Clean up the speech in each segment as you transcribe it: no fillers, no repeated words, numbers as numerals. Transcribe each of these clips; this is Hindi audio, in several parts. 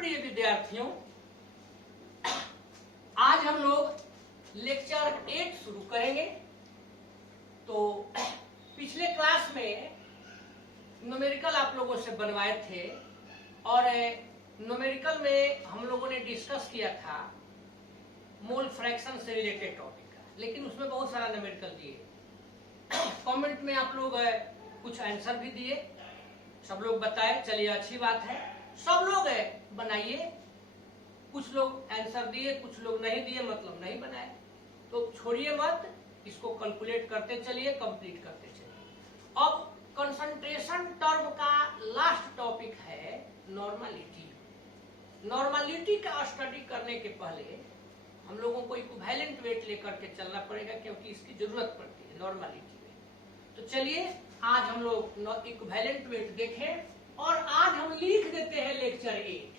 प्रिय विद्यार्थियों, आज हम लोग लेक्चर 8 शुरू करेंगे। तो पिछले क्लास में न्यूमेरिकल आप लोगों से बनवाए थे और न्यूमेरिकल में हम लोगों ने डिस्कस किया था मोल फ्रैक्शन से रिलेटेड टॉपिक का, लेकिन उसमें बहुत सारा न्यूमेरिकल दिए। कमेंट में आप लोग कुछ आंसर भी दिए, सब लोग बताए, चलिए अच्छी बात है। सब लोग बनाइए, कुछ लोग आंसर दिए, कुछ लोग नहीं दिए, मतलब नहीं बनाए, तो छोड़िए मत, इसको कैलकुलेट करते चलिए, कंप्लीट करते चलिए। अब कंसंट्रेशन टर्म का लास्ट टॉपिक है नॉर्मलिटी। नॉर्मलिटी का स्टडी करने के पहले हम लोगों को इक्विवेलेंट वेट लेकर के चलना पड़ेगा, क्योंकि इसकी जरूरत पड़ती है नॉर्मलिटी में। तो चलिए आज हम लोग इक्विवेलेंट वेट देखें, और आज हम लिख देते हैं लेक्चर 8,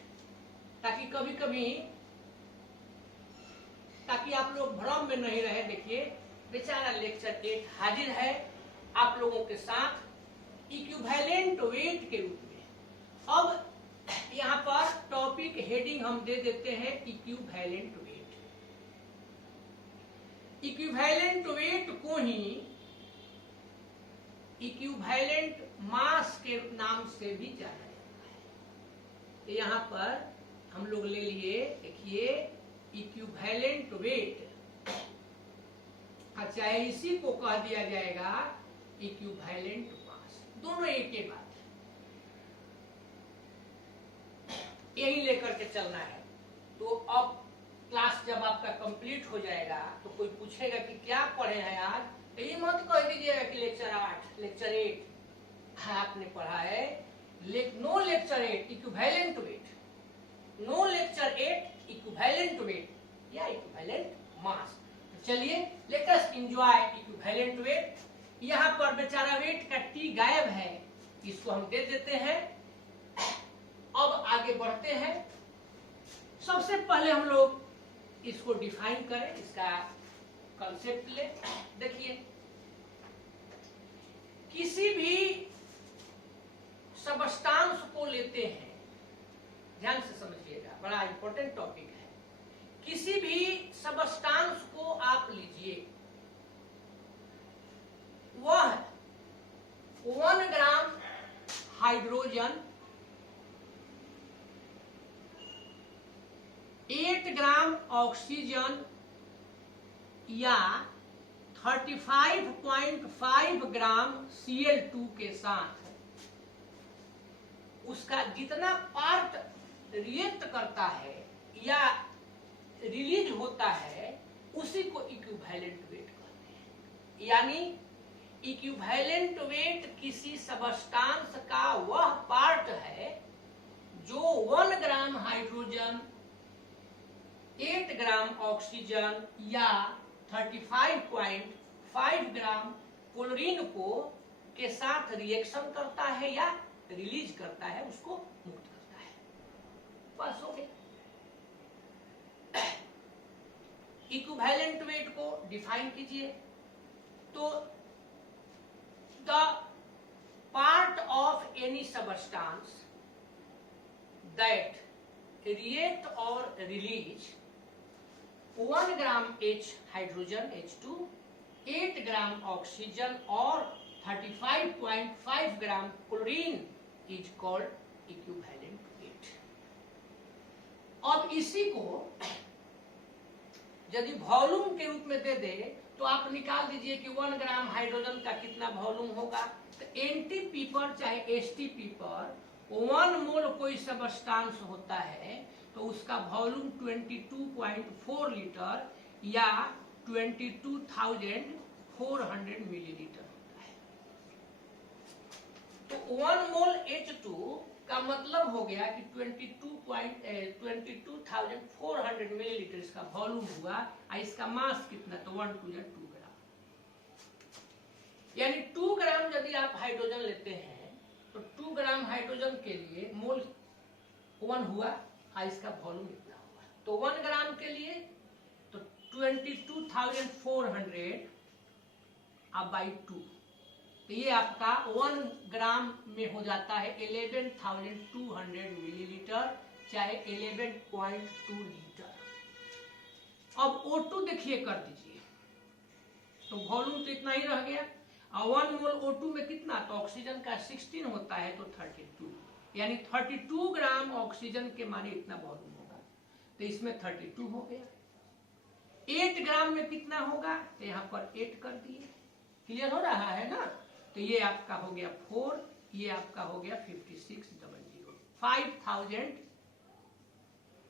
ताकि आप लोग भ्रम में नहीं रहे। देखिए बेचारा लेक्चर 8 हाजिर है आप लोगों के साथ इक्विवेलेंट वेट के रूप में। अब यहाँ पर टॉपिक हेडिंग हम दे देते हैं इक्विवेलेंट वेट। इक्विवेलेंट वेट को ही इक्विवेलेंट मास के नाम से भी जाना जाता है। तो यहाँ पर हम लोग ले लिए, देखिए इक्विवेलेंट वेट, अच्छा इसी को कह दिया जाएगा इक्विवेलेंट मास, दोनों एक ही बात है, यही लेकर के चलना है। तो अब क्लास जब आपका कंप्लीट हो जाएगा तो कोई पूछेगा कि क्या पढ़े हैं आज, तो ये मत कह दीजिएगा कि लेक्चर 8 आपने पढ़ा है। No lecture 8 equivalent weight, no lecture 8 equivalent weight या इक्विवेलेंट मास। चलिए let us enjoy equivalent weight. यहाँ पर बेचारा वेट का टी गायब है, इसको हम दे देते हैं। अब आगे बढ़ते हैं। सबसे पहले हम लोग इसको डिफाइन करें, इसका कंसेप्ट ले। देखिए किसी भी सबस्टांस को लेते हैं, ध्यान से समझिएगा, बड़ा इंपॉर्टेंट टॉपिक है। किसी भी सबस्टांस को आप लीजिए, वह 1 ग्राम हाइड्रोजन, 8 ग्राम ऑक्सीजन या 35.5 ग्राम Cl2 के साथ उसका जितना पार्ट रिएक्ट करता है या रिलीज होता है उसी को इक्विवेलेंट वेट कहते हैं। यानी इक्विवेलेंट वेट किसी सबस्टांस का वह पार्ट है जो 1 ग्राम हाइड्रोजन, 8 ग्राम ऑक्सीजन या 35.5 ग्राम क्लोरीन को के साथ रिएक्शन करता है या रिलीज करता है, उसको मुक्त करता है। बस हो गया। इक्विवेलेंट वेट को डिफाइन कीजिए, तो the part of any substance that react और release 1 gram H hydrogen H2, 8 gram oxygen और 35.5 gram chlorine is called equivalent weight. अब इसी को यदि वॉल्यूम के रूप में दे दे तो आप निकाल दीजिए कि 1 ग्राम हाइड्रोजन का कितना वॉल्यूम होगा। तो एनटीपी पर चाहे एसटीपी पर 1 मोल कोई सबस्टांस होता है तो उसका वॉल्यूम 22.4 लीटर या 22,400 मिलीलीटर होता है। तो 1 मोल H2 का मतलब हो गया कि 22,400 मिलीलीटर इसका वॉल्यूम हुआ, और इसका मास कितना, तो 1 to 2 ग्राम। यानी 2 ग्राम यदि आप हाइड्रोजन लेते हैं तो 2 ग्राम हाइड्रोजन के लिए मोल 1 हुआ, और इसका वॉल्यूम इतना हुआ। तो 1 ग्राम के लिए तो 22,400 बाई 2, तो ये आपका 1 ग्राम में हो जाता है 11,200 मिलीलीटर चाहे 11.2 लीटर। अब O2 देखिए कर दीजिए, तो वॉल्यूम तो इतना ही रह गया, और 1 मोल O2 में कितना, तो ऑक्सीजन का 16 होता है तो 32, यानी 32 ग्राम ऑक्सीजन के माने इतना वॉल्यूम होगा, तो इसमें 32 हो गया। 8 ग्राम में कितना होगा, तो यहाँ पर 8 कर दिए। क्लियर हो रहा है ना, तो ये आपका हो गया 4, ये आपका हो गया 5600,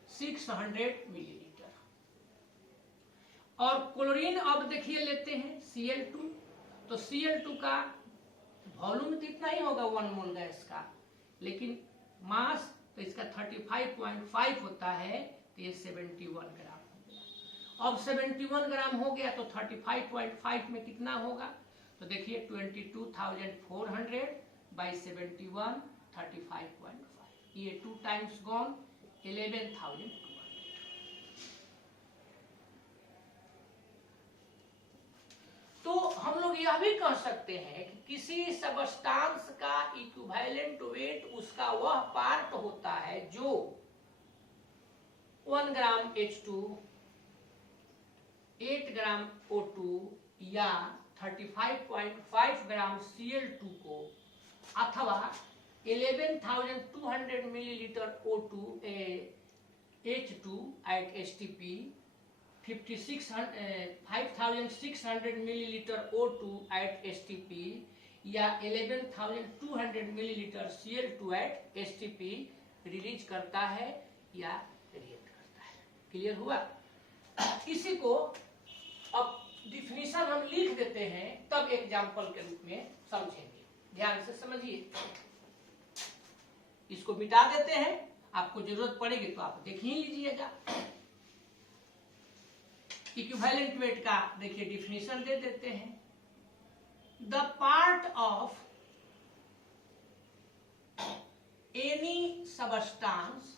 5600 मिलीलीटर। और क्लोरीन अब देखिए लेते हैं Cl2, तो Cl2 का वॉल्यूम तो इतना ही होगा 1 मोल गैस का, लेकिन मास तो इसका 35.5 होता है, तो ये 71 ग्राम हो गया। अब 71 ग्राम हो गया तो 35.5 में कितना होगा, तो देखिए 22,400 बाई 71, 35.5, ये 2 टाइम्स गॉन, 11,200। तो हम लोग यह भी कह सकते हैं कि किसी सबस्टांस का इक्विवेलेंट वेट उसका वह पार्ट होता है जो 1 ग्राम H2, 8 ग्राम O2 या 35.5 ग्राम Cl2 को, अथवा 11,200 millilitre O2 H2 at STP, 5,600 millilitre O2 at STP या 11,200 millilitre Cl2 at STP release करता है या रिएक्ट करता है। क्लियर हुआ? इसी को अब डिफिनीशन हम लिख देते हैं, तब एग्जाम्पल के रूप में समझेंगे। ध्यान से समझिए, इसको मिटा देते हैं, आपको जरूरत पड़ेगी तो आप देख ही लीजिएगा। इक्विवेलेंट वेट का देखिए डिफिनीशन दे देते हैं, the part of any substance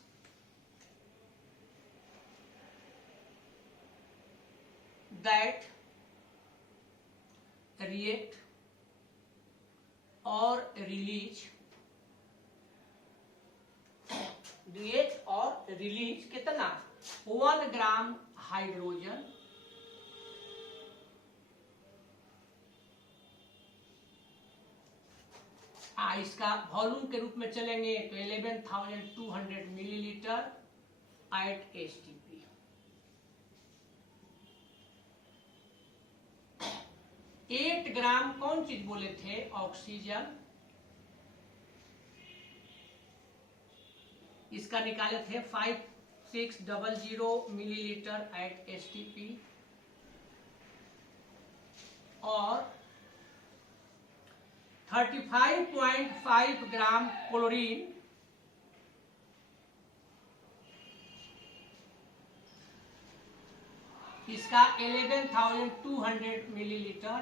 that react और रिलीज कितना, 1 ग्राम हाइड्रोजन इसका वॉल्यूम के रूप में चलेंगे तो 11,200 मिलीलीटर एट STP। 8 ग्राम कौन चीज बोले थे, ऑक्सीजन, इसका निकाले थे 5600 मिलीलीटर एट STP, और 35.5 ग्राम क्लोरीन, इसका 11,200 मिलीलीटर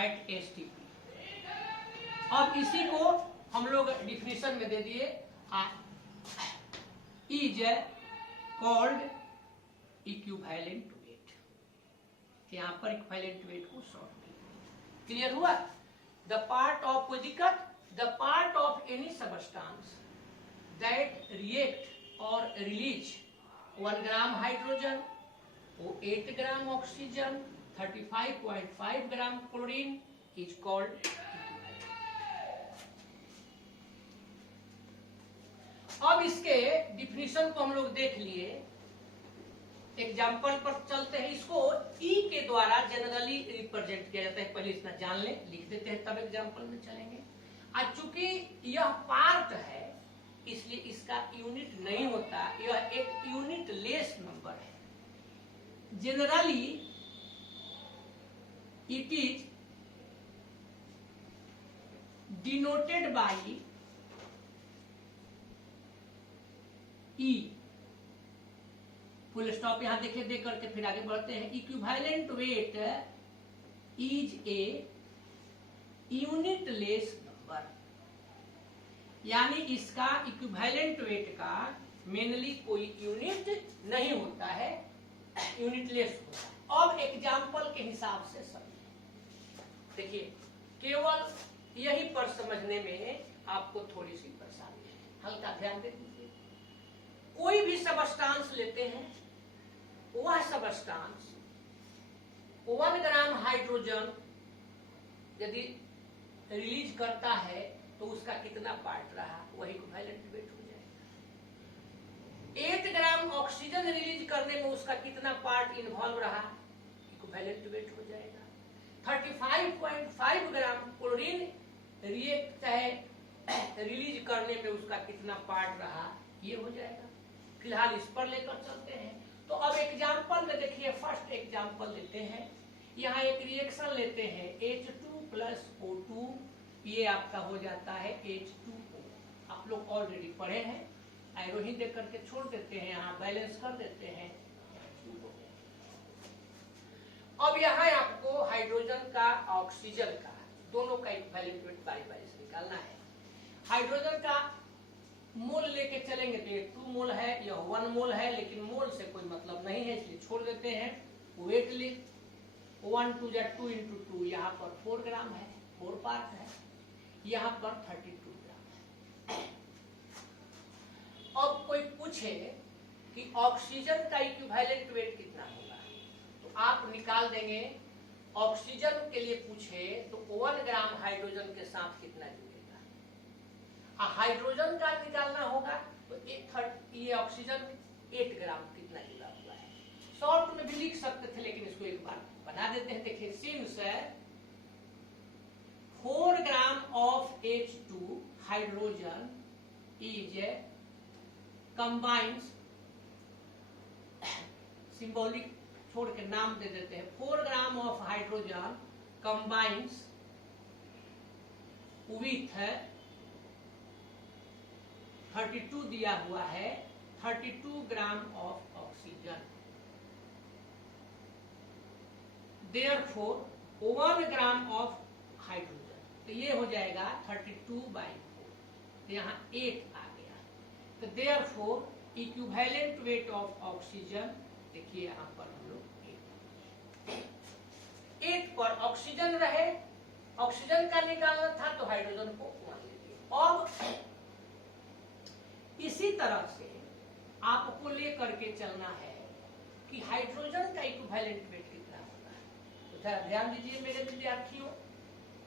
एट STP। अब इसी को हम लोग डिफिनीशन में दे दिए, इज कॉल्ड इक्विवेलेंट वेट। यहां पर इक्विवेलेंट वेट को शॉर्ट किया। क्लियर हुआ? द पार्ट ऑफ कोई दिक्कत, the part of any substance that react और release 1 gram hydrogen, 8 gram oxygen, 35.5 gram chlorine is called. अब इसके डिफिनीशन को हम लोग देख लिए, एग्जाम्पल पर चलते हैं। इसको ई के द्वारा जनरली रिप्रेजेंट किया जाता है, पहले इतना जान ले, लिख देते हैं तब एग्जाम्पल में चलेंगे। आज चूंकि यह पार्ट है इसलिए इसका यूनिट नहीं होता, यह एक यूनिट लेस नंबर है। Generally it is denoted by E, full stop यहां देखिए, देख करके फिर आगे बढ़ते हैं। Equivalent weight is a unitless number, यानी इसका इक्विवेलेंट वेट का मेनली कोई यूनिट नहीं होता है, यूनिट लेस होता है। अब एग्जाम्पल के हिसाब से समझिए, देखिए केवल यही पर समझने में आपको थोड़ी सी परेशानी है, हल्का ध्यान दे दीजिए। कोई भी सबस्टांस लेते हैं, वह सबस्टांस 1 ग्राम हाइड्रोजन यदि रिलीज करता है तो उसका कितना पार्ट रहा, वही कोवैलेंट वेट हो जाएगा। 8 ग्राम ऑक्सीजन रिलीज करने में उसका कितना पार्ट इन्वॉल्व रहा, कोवैलेंट वेट हो जाएगा। 35.5 ग्राम क्लोरीन रिएक्ट चाहे रिलीज करने में उसका कितना पार्ट रहा, ये हो जाएगा। फिलहाल इस पर लेकर चलते हैं। तो अब एग्जाम्पल में देखिए, फर्स्ट एग्जाम्पल लेते हैं। यहाँ एक रिएक्शन लेते हैं H2 प्लस O2, ये आपका हो जाता है H2O। आप लोग ऑलरेडी पढ़े हैं, एरो ही देख करके छोड़ देते हैं, यहाँ बैलेंस कर देते हैं। अब यहाँ आपको हाइड्रोजन का ऑक्सीजन का दोनों का इक्विवेलेंट वेट बारी-बारी से निकालना है। हाइड्रोजन का मोल लेके चलेंगे तो ये 2 मोल है, यह 1 मोल है, लेकिन मोल से कोई मतलब नहीं है इसलिए छोड़ देते हैं। वेट लिख 1 2 जा 2 × 2, यहाँ पर 4 ग्राम है, 4 पार्ट है, यहाँ पर 32 ग्राम है। अब कोई पूछे कि ऑक्सीजन का इक्विवेलेंट वेट कितना होगा, तो आप निकाल देंगे। ऑक्सीजन के लिए पूछे तो 1 ग्राम हाइड्रोजन के साथ कितना जुड़ेगा, हाइड्रोजन का निकालना होगा तो ये ऑक्सीजन 8 ग्राम कितना जुड़ा हुआ है। शॉर्ट में भी लिख सकते थे, लेकिन इसको एक बार बना देते हैं। देखिए, since 4 gram of H2 hydrogen is combines, symbolic छोड़ के नाम दे देते हैं, 4 gram of hydrogen combines with 32 दिया हुआ है 32 gram of oxygen. Therefore 1 gram of hydrogen, तो ये हो जाएगा 32/4, तो यहाँ 8 आ गया। तो therefore equivalent weight of oxygen, देखिए यहाँ पर हम लोग 8 पर ऑक्सीजन रहे, ऑक्सीजन का निकालना था तो हाइड्रोजन को मान लीजिए। अब इसी तरह से आपको लेकर के चलना है कि हाइड्रोजन का इक्विवेलेंट वेट कितना होता है। तो जरा ध्यान दीजिए मेरे विद्यार्थियों,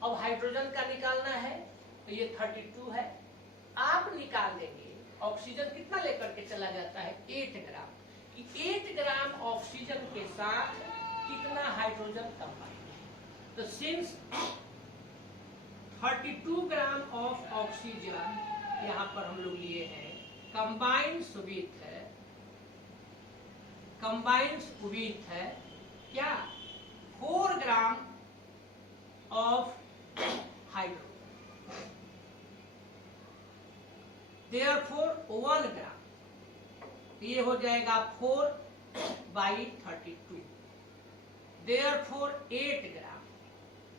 अब हाइड्रोजन का निकालना है तो ये 32 है, आप निकाल देंगे ऑक्सीजन कितना लेकर के चला जाता है 8 ग्राम, कि 8 ग्राम ऑक्सीजन के साथ कितना हाइड्रोजन कंबाइन है। तो सिंस 32 ग्राम ऑफ ऑक्सीजन यहाँ पर हम लोग लिए हैं, कंबाइंस विथ है क्या 4 ग्राम ऑफ हाइड्रोजन, देयरफॉर 1 ग्राम, ये हो जाएगा 4/32, देयरफॉर 8 ग्राम।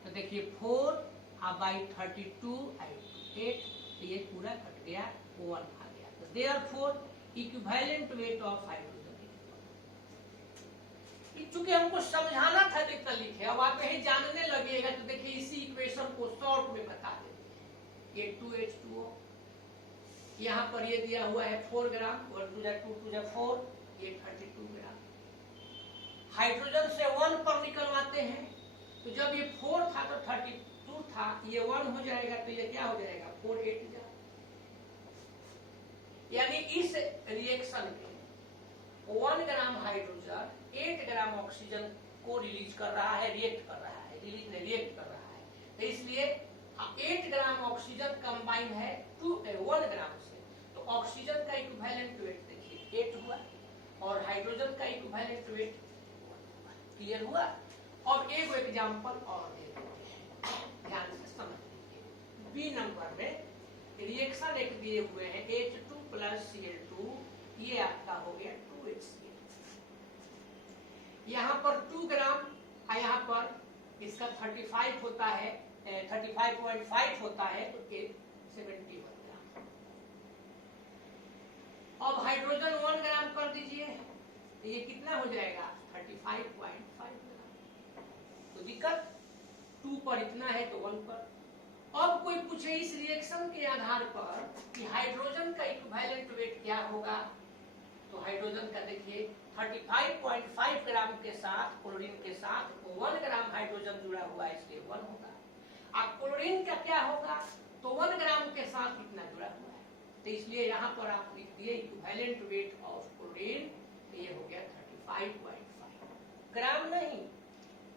तो देखिए 4/32 8, तो ये पूरा कट गया, 1 आ गया। तो therefore equivalent weight of hydrogen, चूंकि हमको समझाना था तो इतना लिखे, अब आप यही जानने लगेगा तो देखिए इसी इक्वेशन को शॉर्ट में बता देते हैं। 2H2O, यहाँ पर ये दिया हुआ है 4 ग्राम, 1 2 जा 2 2 जा 4, ये 32 ग्राम। हाइड्रोजन से 1 पर निकलवाते हैं, तो जब ये 4 था तो 32 था, ये 1 हो जाएगा तो ये क्या हो जाएगा 4 8 जा। यानी इस रिएक्शन में 1 ग्राम हाइड्रोजन 8 ग्राम ऑक्सीजन को रिलीज कर रहा है, रिएक्ट कर रहा है, रिलीज नहीं रिएक्ट कर रहा है। तो इसलिए 8 ग्राम ऑक्सीजन कंबाइन है 1 ग्राम से, तो ऑक्सीजन का इक्विवेलेंट वेट देखिए 8 हुआ और हाइड्रोजन का इक्विवेलेंट वेट 1 हुआ। क्लियर हुआ। और एक एग्जांपल और दे देते हैं, ध्यान से समझ लीजिए। बी नंबर में रिएक्शन एक दिए हुए हैं H2 + Cl2, ये आपका हो गया 2HCl। यहाँ पर 2 ग्राम, यहाँ पर इसका 35 होता है, 35.5 होता है, तो 71 ग्राम। अब हाइड्रोजन 1 ग्राम कर दीजिए, तो ये कितना हो जाएगा 35.5 ग्राम। तो दिक्कत 2 पर इतना है तो 1 पर। अब कोई पूछे इस रिएक्शन के आधार पर कि हाइड्रोजन का इक्विवेलेंट वेट क्या होगा, तो हाइड्रोजन का देखिए 35.5 ग्राम के साथ क्लोरीन के साथ 1 ग्राम हाइड्रोजन जुड़ा हुआ है, इसलिए 1 होगा। अब क्लोरीन का क्या होगा, तो 1 ग्राम के साथ कितना जुड़ा हुआ है, तो इसलिए यहाँ पर आप लिख दिए इक्विवेलेंट वेट ऑफ क्लोरीन, तो ये हो गया 35.5 ग्राम। नहीं,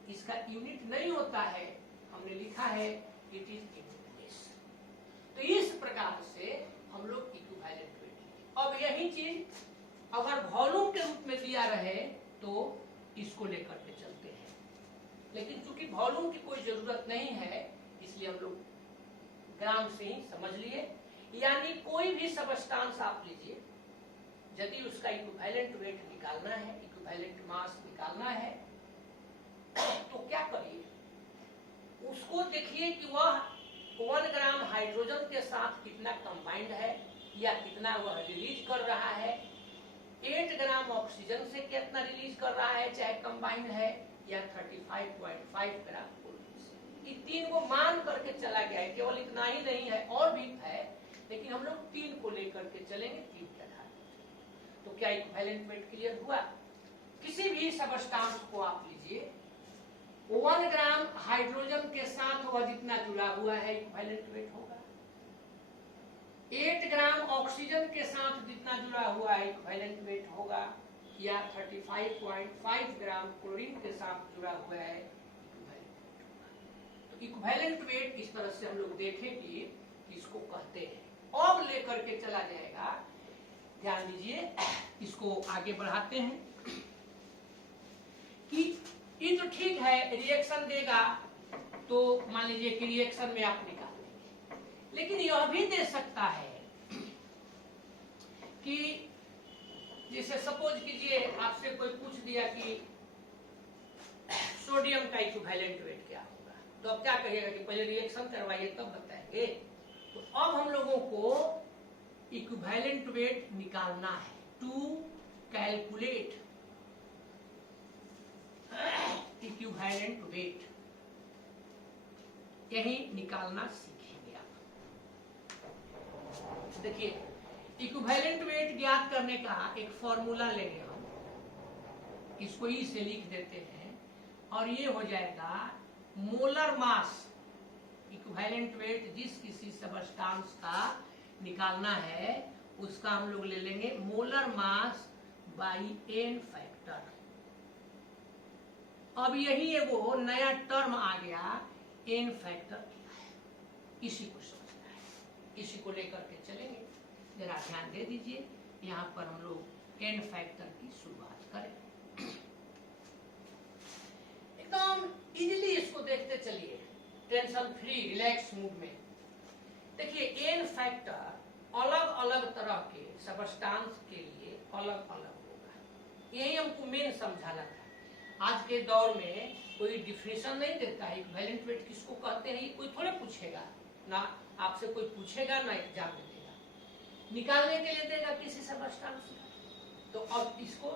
इसका यूनिट नहीं होता है, हमने लिखा है इट इज यूनिट। तो इस प्रकार से हम लोग इक्विवेलेंट वेट। अब यही चीज अगर वॉल्यूम के रूप में दिया रहे तो इसको लेकर के चलते हैं, लेकिन चूंकि वॉल्यूम की कोई जरूरत नहीं है इसलिए हम लोग ग्राम से ही समझ लिए। यानी कोई भी सबस्टांस आप लीजिए, यदि उसका इक्विवेलेंट वेट निकालना है, इक्विवेलेंट मास निकालना है, तो क्या करिए, उसको देखिए कि वह 1 ग्राम हाइड्रोजन के साथ कितना कंबाइंड है या कितना वह रिलीज कर रहा है, 8 ग्राम ऑक्सीजन से कितना रिलीज कर रहा है चाहे कंबाइंड है, या 35.5 ग्राम क्लोरीन से। ये 3 को मान करके चला गया है, केवल इतना ही नहीं है और भी है, लेकिन हम लोग 3 को लेकर के चलेंगे 3 के आधार पर। तो क्या इक्विवेलेंट वेट क्लियर हुआ? किसी भी सबस्टांस को आप लीजिए, 1 ग्राम हाइड्रोजन के साथ वह जितना जुड़ा हुआ है इक्विवेलेंट वेट होगा, 8 ग्राम ऑक्सीजन के साथ जितना जुड़ा हुआ है इक्विवेलेंट वेट होगा, या 35.5 ग्राम क्लोरीन के साथ जुड़ा हुआ है इक्विवेलेंट वेट होगा। तो इक्विवेलेंट वेट इस तरह से हम लोग देखें कि इसको कहते हैं। अब लेकर के चला जाएगा, ध्यान दीजिए, इसको आगे बढ़ाते हैं कि ये तो ठीक है रिएक्शन देगा, तो मान लीजिए कि रिएक्शन में आप निकाल लेंगे, लेकिन यह भी दे सकता है कि जैसे सपोज कीजिए आपसे कोई पूछ दिया कि सोडियम का इक्विवेलेंट वेट क्या होगा, तो अब क्या कहिएगा कि पहले रिएक्शन करवाइए तब बताएंगे। तो अब हम लोगों को इक्विवेलेंट वेट निकालना है, टू कैलकुलेट इक्विवेलेंट वेट, यही निकालना सीखेंगे आप। देखिए इक्विवेलेंट वेट ज्ञात करने का एक फॉर्मूला लेंगे हम, इसको ई से लिख देते हैं और ये हो जाएगा मोलर मास। इक्विवेलेंट वेट जिस किसी सबस्टांस का निकालना है उसका हम लोग ले लेंगे molar mass by N factor. अब यही एगो नया टर्म आ गया, एन फैक्टर क्या है, इसी को समझना है, इसी को लेकर के चलेंगे। जरा ध्यान दे दीजिए, यहाँ पर हम लोग एन फैक्टर की शुरुआत करें। एकदम इजीली इसको देखते चलिए, टेंशन फ्री रिलैक्स मूड में। देखिए एन फैक्टर अलग अलग तरह के सबस्टांस के लिए अलग अलग होगा, यही हमको मेन समझाना था। आज के दौर में कोई डिफिनेशन नहीं देता है इक्विवेलेंट वेट किसको कहते हैं, कोई थोड़े पूछेगा ना, आपसे कोई पूछेगा ना एग्जाम में देगा, निकालने के लिए देगा किसी सबस्टांस का। तो अब इसको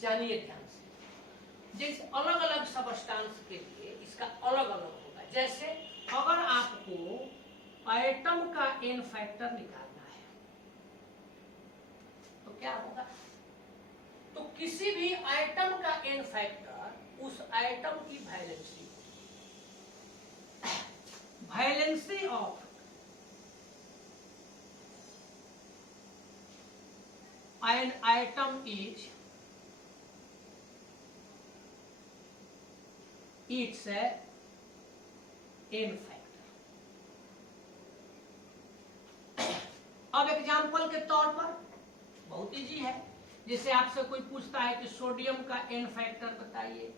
जानिए ध्यान से, जैसे अलग अलग सबस्टांस के लिए इसका अलग अलग होगा। जैसे अगर आपको एटम का एन फैक्टर निकालना है तो क्या होगा, तो किसी भी एटम का एन फैक्टर उस एटम की valency, valency of an atom is its n factor। अब एग्जाम्पल के तौर पर बहुत इजी है, जैसे आपसे कोई पूछता है कि सोडियम का एन फैक्टर बताइए,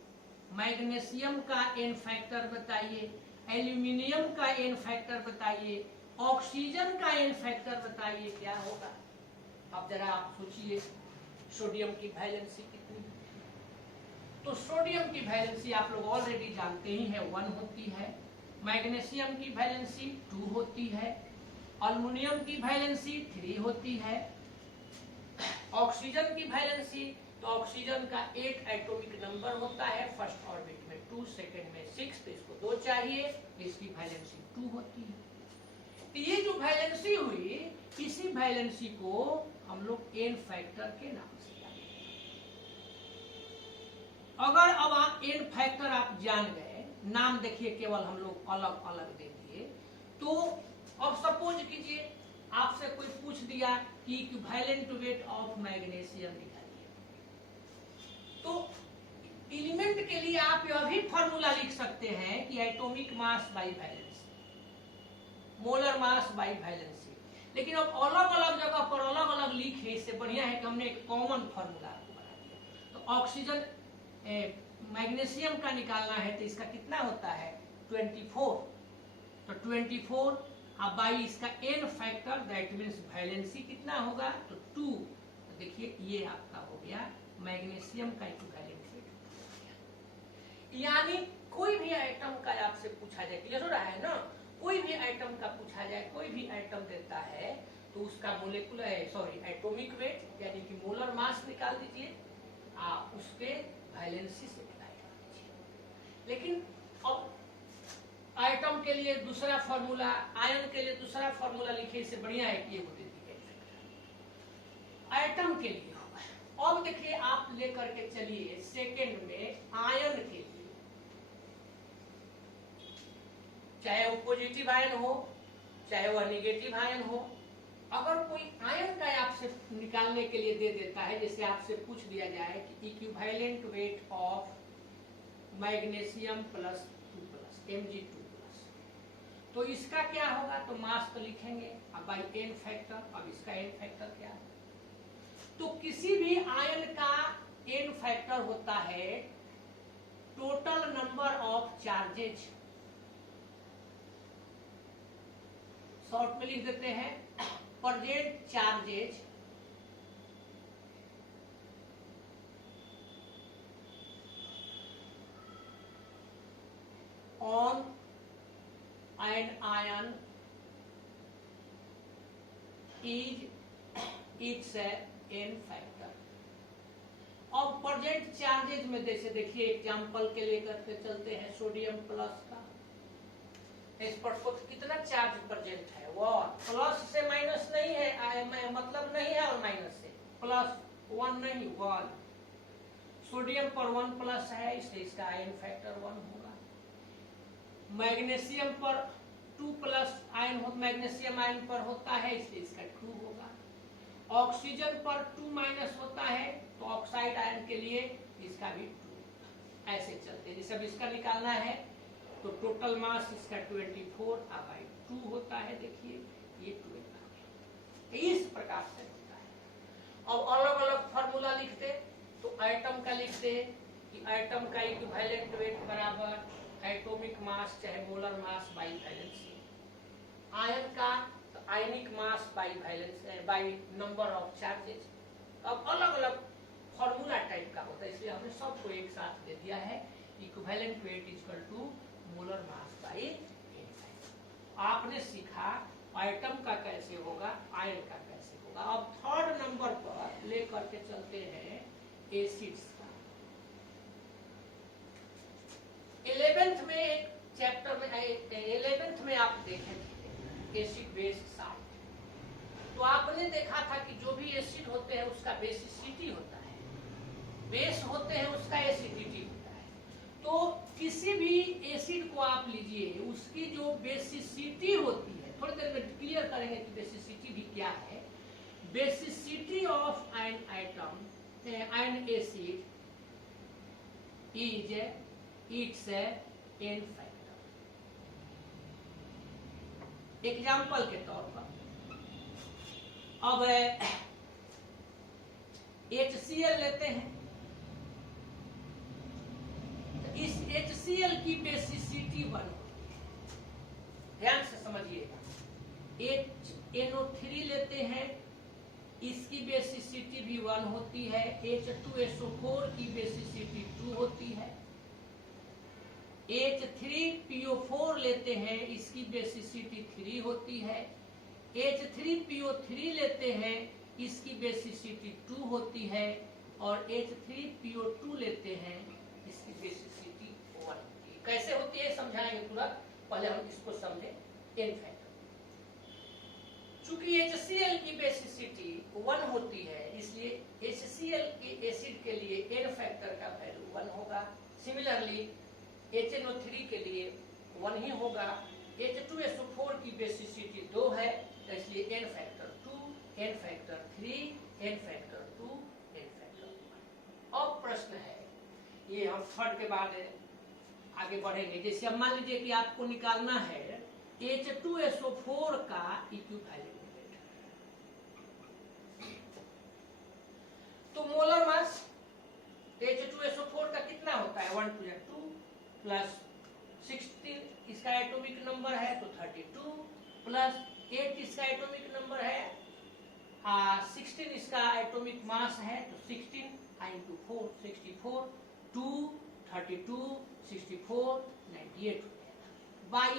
मैग्नीशियम का एन फैक्टर बताइए, एल्यूमिनियम का एन फैक्टर बताइए, ऑक्सीजन का एन फैक्टर बताइए, क्या होगा। अब जरा आप सोचिए सोडियम की वैलेंसी कितनी है, तो सोडियम की वैलेंसी आप लोग ऑलरेडी जानते ही हैं 1 होती है, मैग्नीशियम की वैलेंसी 2 होती है, अल्युमिनियम की वैलेंसी 3 होती है, ऑक्सीजन की वैलेंसी, तो ऑक्सीजन का 8 एटॉमिक नंबर होता है, फर्स्ट ऑर्बिट में 2, सेकंड में 6, तो इसको 2 चाहिए, इसकी वैलेंसी 2 होती है। तो ये जो वैलेंसी हुई, इसी वैलेंसी को हम लोग एन फैक्टर के नाम से अगर अब आप एन फैक्टर आप जान गए, नाम देखिए केवल हम लोग अलग अलग दे दिए, तो अब सपोज कीजिए आपसे कोई पूछ दिया कि इक्विवेलेंट वेट ऑफ मैग्नीशियम निकालिए, तो एलिमेंट के लिए आप यह भी फॉर्मूला लिख सकते हैं कि atomic mass by valency, molar mass by valency. लेकिन अब अलग अलग जगह पर अलग अलग लिखे, इससे बढ़िया है कि हमने एक कॉमन फॉर्मूला आपको बना दिया। तो ऑक्सीजन मैग्नीशियम का निकालना है तो इसका कितना होता है 24, तो 24 अब बाई इसका N factor, that means valency कितना होगा तो 2। तो देखिए ये आपका हो गया मैग्नीशियम का इक्विवेलेंट वेट। यानी कोई भी आइटम का आपसे पूछा जाए, क्लियर हो रहा है ना, कोई भी आइटम का पूछा जाए, कोई भी आइटम देता है तो उसका मोलेकुलर एटॉमिक वेट यानी कि मोलर मास निकाल दीजिए, उसके वैलेंसी से डिवाइड कर दीजिए। लेकिन अब आइटम के लिए दूसरा फॉर्मूला, आयन के लिए दूसरा फॉर्मूला लिखे, इससे बढ़िया है कि ये दे दी आइटम के लिए होगा। अब देखिए आप लेकर के चलिए सेकेंड में आयन के लिए, चाहे वो पॉजिटिव आयन हो चाहे वह निगेटिव आयन हो, अगर कोई आयन का आपसे निकालने के लिए दे देता है, जैसे आपसे पूछ दिया जाए कि equivalent weight of magnesium plus 2+ Mg2+, तो इसका क्या होगा, तो मास तो लिखेंगे अब बाई एन फैक्टर। अब इसका एन फैक्टर क्या है, तो किसी भी आयन का एन फैक्टर होता है total number of charges, short में लिख देते हैं present charges on an ion is its N factor. अब प्रेजेंट चार्जेज में जैसे देखिए एग्जांपल के लेकर के चलते हैं सोडियम प्लस का, इस पर कितना चार्ज प्रेजेंट है 1, प्लस से माइनस नहीं है, मतलब नहीं है, और माइनस से +1 नहीं 1, सोडियम पर 1+ है इसलिए इसका आयन फैक्टर 1 होगा। मैग्नीशियम पर 2+ आयन हो, मैग्नीशियम आयन पर होता है इसलिए इसका 2 होगा। ऑक्सीजन पर 2- होता है तो ऑक्साइड आयन के लिए इसका भी 2। ऐसे चलते, जैसे अब इसका निकालना है तो टोटल मास इसका 24/2 होता है, देखिए ये 12। इस प्रकार से होता है। अब अलग अलग फार्मूला लिखते, तो आइटम का लिखते कि आइटम का इक्विवेलेंट वेट बराबर एटॉमिक मास चाहे molar mass by valency, ion का तो ionic mass by valency by number of charges. अब अलग अलग फॉर्मूला टाइप का होता है, इसलिए हमने सबको एक साथ दे दिया है equivalent weight equal to molar mass by N. आपने सीखा आइटम का कैसे होगा, आयन का कैसे होगा। अब थर्ड नंबर पर लेकर के चलते हैं एसिड्स का। 11th में एक चैप्टर में 11th में आप देखेंगे एसिड बेस साल्ट, तो आपने देखा था कि जो भी एसिड होते हैं उसका बेसिसिटी होता है, बेस होते हैं उसका एसिडिटी होता है। तो किसी भी एसिड को आप लीजिए, उसकी जो बेसिसिटी होती है, थोड़ी देर में क्लियर करेंगे कि बेसिसिटी भी क्या है। Basicity of an item N acid is its N factor. Example के तौर पर अब HCl लेते हैं, इस HCl की बेसिसिटी 1 होती है, ध्यान से समझिएगा। NO3 लेते हैं, इसकी बेसिसिटी भी 1 होती है। H2SO4 की बेसिसिटी 2 होती है। H3PO4 लेते हैं, इसकी बेसिसिटी 3 होती है। H3PO3 लेते हैं, इसकी बेसिसिटी 2 होती है। और H3PO2 लेते हैं, इसकी बेसिसिटी 1 होती है। कैसे होती है समझाएंगे तुरंत, पहले हम इसको समझे। एन फैक्टर चूंकि HCl की बेसिसिटी 1 होती है, इसलिए HCl के एसिड के लिए n फैक्टर का वैल्यू 1 होगा। सिमिलरली HNO3 के लिए 1 ही होगा। H2SO4 की बेसिसिटी 2 है, तो इसलिए n factor 2, n factor 3, n factor 2, n factor 1। अब प्रश्न है, ये हम थर्ड के बाद आगे बढ़ेंगे। जैसे अब मान लीजिए कि आपको निकालना है H2SO4 का इक्विवेलेंट रेट, तो मोलर मास H2SO4 का कितना होता है, 1 2 2 प्लस 16 इसका एटॉमिक नंबर है तो 32 प्लस 8 इसका एटॉमिक नंबर है, 16 इसका एटॉमिक मास है तो 16 इंटू 4 64 2 32 64 98 हो जाएगा। बाई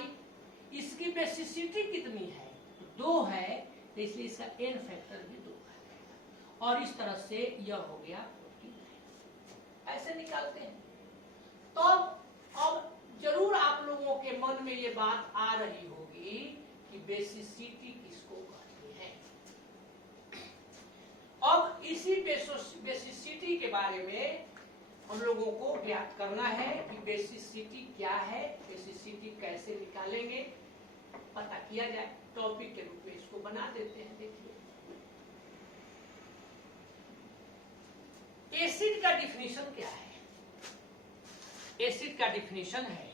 इसकी बेसिसिटी कितनी है, तो 2 है, तो इसलिए इसका n फैक्टर भी 2 है। और इस तरह से यह हो गया 49। ऐसे निकालते हैं। तो अब जरूर आप लोगों के मन में ये बात आ रही होगी कि बेसिसिटी किसको कहते हैं। अब इसी बेसिसिटी के बारे में हम लोगों को ज्ञात करना है कि बेसिसिटी क्या है, बेसिसिटी कैसे निकालेंगे, पता किया जाए। टॉपिक के रूप में इसको बना देते हैं। देखिए, एसिड का डिफिनीशन क्या है। एसिड का डिफिनीशन है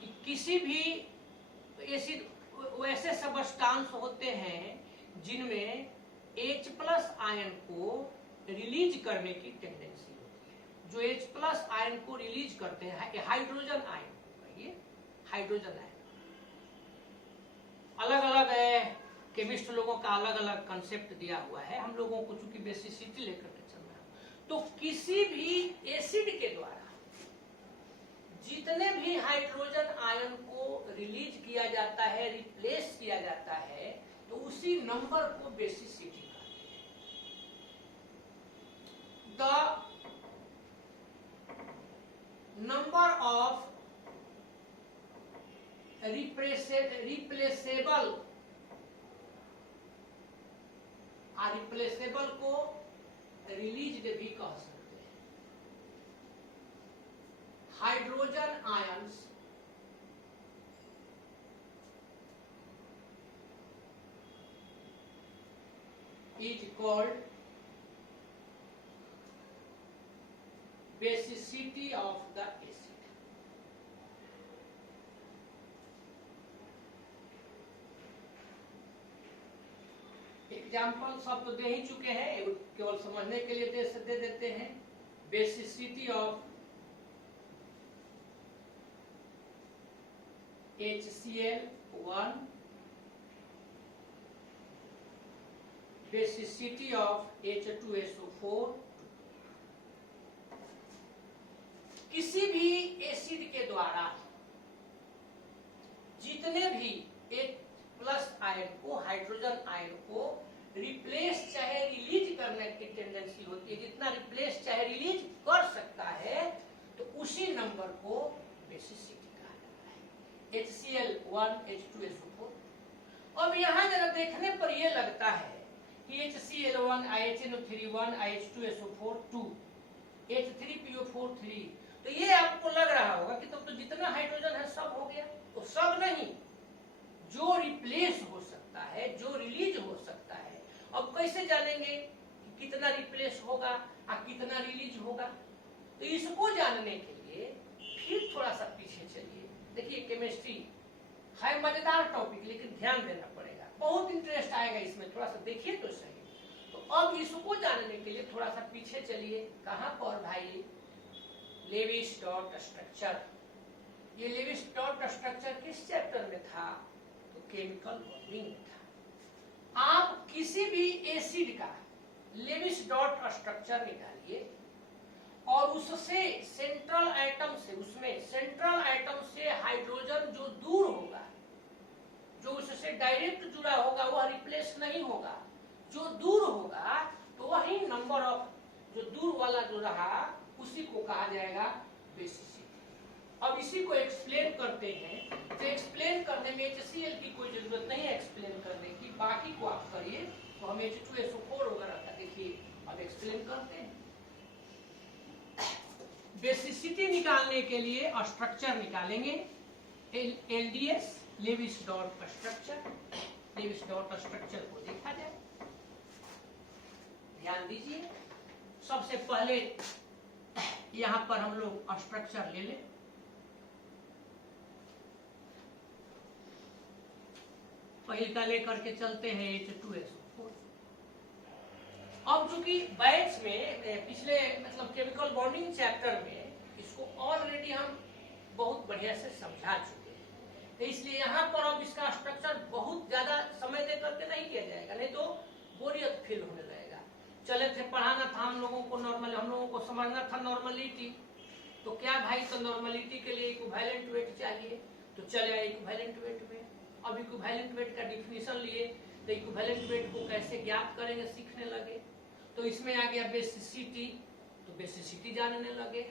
कि किसी भी एसिड वैसे सबस्टांस होते हैं जिनमें H+ आयन को रिलीज करने की टेंडेंसी होती है। जो H+ आयन को रिलीज करते हैं, हाइड्रोजन आयन, ये हाइड्रोजन आयन अलग अलग है, केमिस्ट लोगों का अलग अलग कंसेप्ट दिया हुआ है, हम लोगों को चूंकि बेसिसिटी लेकर के चलना है। तो किसी भी एसिड के द्वारा जितने भी हाइड्रोजन आयन को रिलीज किया जाता है, रिप्लेस किया जाता है, तो उसी नंबर को बेसिसिटी कहते हैं। द नंबर ऑफ रिप्लेसेबल को रिलीज्ड भी कह सकते हैं। Hydrogen ions is called basicity of the acid. Example सब तो दे ही चुके हैं, केवल समझने के लिए दे देते हैं। Basicity of HCl1, basicity of H2SO4। किसी भी एसिड के द्वारा जितने भी H+ आयन को, हाइड्रोजन आयन को रिप्लेस चाहे रिलीज करने की टेंडेंसी होती है, जितना रिप्लेस चाहे रिलीज कर सकता है, तो उसी नंबर को बेसिसिटी कहा जाता है। HCl1 H2SO4। अब यहाँ जरा देखने पर यह लगता है कि HCl1 HNO3 1 H2SO4 2 H3PO4 3, तो ये आपको लग रहा होगा कि तो जितना हाइड्रोजन है सब हो गया। तो सब नहीं, जो रिप्लेस हो सकता है, जो रिलीज हो सकता है। अब कैसे जानेंगे कि कितना रिप्लेस होगा और कितना रिलीज होगा? तो इसको जानने के लिए फिर थोड़ा सा पीछे चलिए। देखिए, केमिस्ट्री है मजेदार टॉपिक, लेकिन ध्यान देना पड़ेगा, बहुत इंटरेस्ट आएगा इसमें, थोड़ा सा देखिए तो सही। तो अब इसको जानने के लिए थोड़ा सा पीछे चलिए। कहां पर भाई? Levy-straws structure. ये लेवी-स्ट्रॉस स्ट्रक्चर किस चैप्टर में था? तो केमिकल बॉन्डिंग में था। आप किसी भी एसिड का लेवी-स्ट्रॉस स्ट्रक्चर निकालिए और उससे सेंट्रल एटम से, उसमें सेंट्रल एटम से हाइड्रोजन जो दूर होगा, जो उससे डायरेक्ट जुड़ा होगा, वह रिप्लेस नहीं होगा। जो दूर होगा तो वही नंबर ऑफ, जो दूर वाला जो रहा उसी को कहा जाएगा बेसिसिटी। अब इसी को एक्सप्लेन करते हैं। तो एक्सप्लेन करने में HCl की कोई जरूरत नहीं है एक्सप्लेन करने की, बाकी को आप करिए तो हम H2SO4 वगैरह का देखिए अब एक्सप्लेन करते हैं। बेसिसिटी निकालने के लिए स्ट्रक्चर निकालेंगे, LDS Lewis dot structure. Lewis dot structure को देखा जाए, ध्यान दीजिए। सबसे पहले यहां पर हम लोग स्ट्रक्चर ले लें। पहले का लेकर के चलते हैं H2SO4। अब चूंकि बैच में पिछले मतलब केमिकल बॉन्डिंग चैप्टर में इसको ऑलरेडी हम बहुत बढ़िया से समझा चुके हैं, तो इसलिए यहाँ पर अब इसका स्ट्रक्चर बहुत ज्यादा समय दे करके नहीं किया जाएगा, नहीं तो बोरियत फील होने लगेगा। चले थे, पढ़ाना था हम लोगों को नॉर्मल, हम लोगों को समझना था नॉर्मलिटी। तो क्या भाई, तो नॉर्मलिटी के लिए इक्विवेलेंट वेट चाहिए, तो चले आए इक्विवेलेंट वेट में। अब इक्विवेलेंट वेट का डिफिनीशन लिए, तो इक्विवेलेंट वेट को कैसे ज्ञात करेंगे सीखने लगे। तो इसमें आ गया बेसिसिटी, तो बेसिसिटी जानने लगे।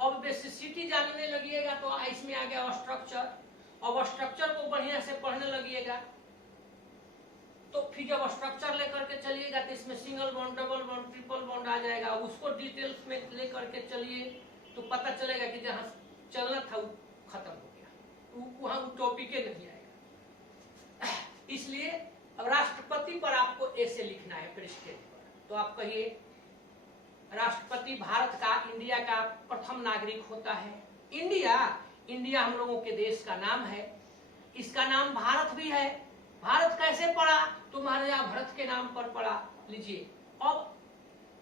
अब बेसिसिटी जानने लगिएगा तो इसमें आ गया स्ट्रक्चर। अब स्ट्रक्चर को बढ़िया से पढ़ने लगिएगा, तो फिर जब स्ट्रक्चर लेकर के चलिएगा तो इसमें single bond, double bond, triple bond आ जाएगा। उसको डिटेल्स में लेकर के चलिए तो पता चलेगा कि जहां चलना था वो खत्म हो गया, वहां टॉपिक नहीं आएगा। इसलिए अब राष्ट्रपति पर आपको ऐसे लिखना है पृष्ठेज पर, तो आप कहिए राष्ट्रपति भारत का, इंडिया का प्रथम नागरिक होता है। इंडिया हम लोगों के देश का नाम है, इसका नाम भारत भी है। भारत कैसे पड़ा, तो महाराजा भरत के नाम पर पड़ा। लीजिए, अब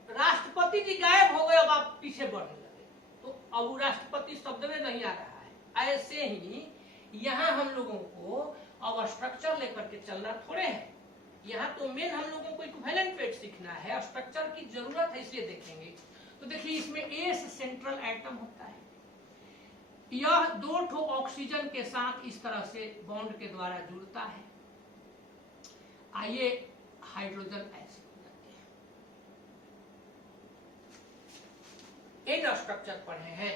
राष्ट्रपति जी गायब हो गए, अब आप पीछे बढ़ने लगे, तो अब राष्ट्रपति शब्द में नहीं आ रहा है। ऐसे ही यहाँ हम लोगों को अब स्ट्रक्चर लेकर के चलना थोड़े है। यहाँ तो मेन हम लोगों को इक्विवेलेंट वेट सीखना है, स्ट्रक्चर की जरूरत है, इसलिए देखेंगे। तो देखिए, इसमें एस सेंट्रल एटम होता है। यह दो ठो ऑक्सीजन के साथ इस तरह से बॉन्ड के द्वारा जुड़ता है। आइए हाइड्रोजन ऐसे हो जाते हैं। एक स्ट्रक्चर पढ़े हैं,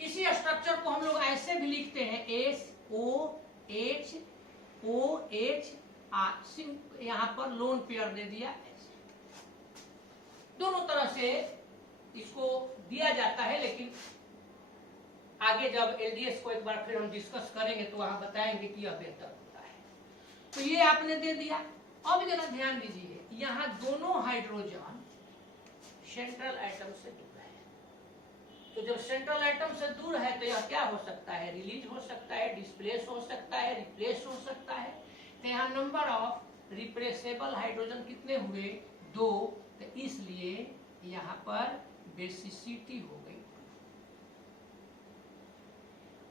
इसी स्ट्रक्चर को हम लोग ऐसे भी लिखते हैं, SOH OH यहाँ पर लोन पेयर दे दिया, ऐसे दोनों तरह से इसको दिया जाता है। लेकिन आगे जब LDS को एक बार फिर हम डिस्कस करेंगे तो वहां बताएंगे कि यह बेहतर होता है। तो ये आपने दे दिया। अब जरा ध्यान दीजिए, यहाँ दोनों हाइड्रोजन सेंट्रल एटम से दूर है। तो जब सेंट्रल एटम से दूर है तो यह क्या हो सकता है, रिलीज हो सकता है, डिस्प्लेस हो सकता है, रिप्लेस हो सकता है। तो यहाँ नंबर ऑफ रिप्लेसेबल हाइड्रोजन कितने हुए, 2। तो इसलिए यहाँ पर बेसिसिटी हो गई।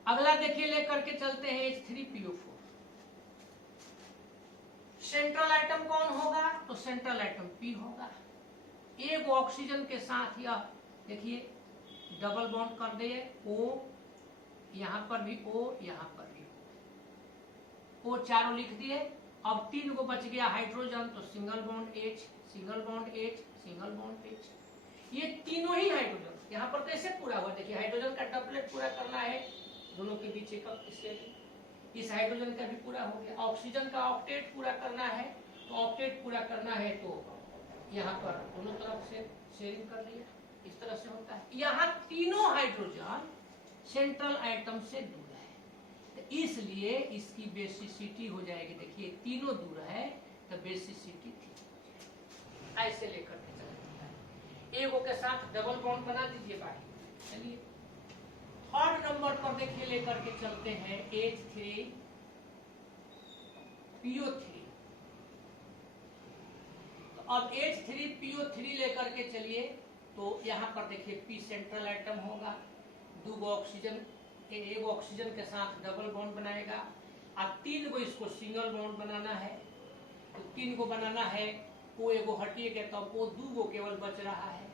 अगला देखिए, लेकर के चलते हैं H3PO4। सेंट्रल एटम कौन होगा, तो सेंट्रल एटम P होगा। एक ऑक्सीजन के साथ यह देखिए डबल बॉन्ड कर दिए, O, यहां पर भी O, यहां पर भी O, चारों लिख दिए। अब 3 को बच गया हाइड्रोजन, तो single bond H, single bond H, single bond H। ये तीनों ही हाइड्रोजन यहाँ पर कैसे पूरा हुआ, देखिए हाइड्रोजन का डबलेट पूरा करना है, दोनों के बीच एक इस हाइड्रोजन का भी पूरा हो गया। ऑक्सीजन का ऑक्टेट पूरा करना है, तो ऑक्टेट पूरा करना है तो यहाँ पर दोनों तरफ से शेयरिंग कर लिया, इस तरह से होता है। यहाँ तीनों हाइड्रोजन सेंट्रल एटम से दूर है, तो इसलिए इसकी बेसिसिटी हो जाएगी। देखिए तीनों दूर है तो बेसिसिटी थी, ऐसे लेकर के चलते हैं। एगो के साथ डबल बॉन्ड बना दीजिए बाकी। चलिए थर्ड नंबर पर देखिए लेकर के चलते हैं H3PO3। तो अब H3PO3 लेकर के चलिए, तो यहाँ पर देखिए P सेंट्रल एटम होगा, 2 ऑक्सीजन, एक ऑक्सीजन के साथ डबल बॉन्ड बनाएगा, और 3 को इसको सिंगल बॉन्ड बनाना है। तो 3 को बनाना है, वो एगो हटिएगा तब वो 2 को केवल बच रहा है,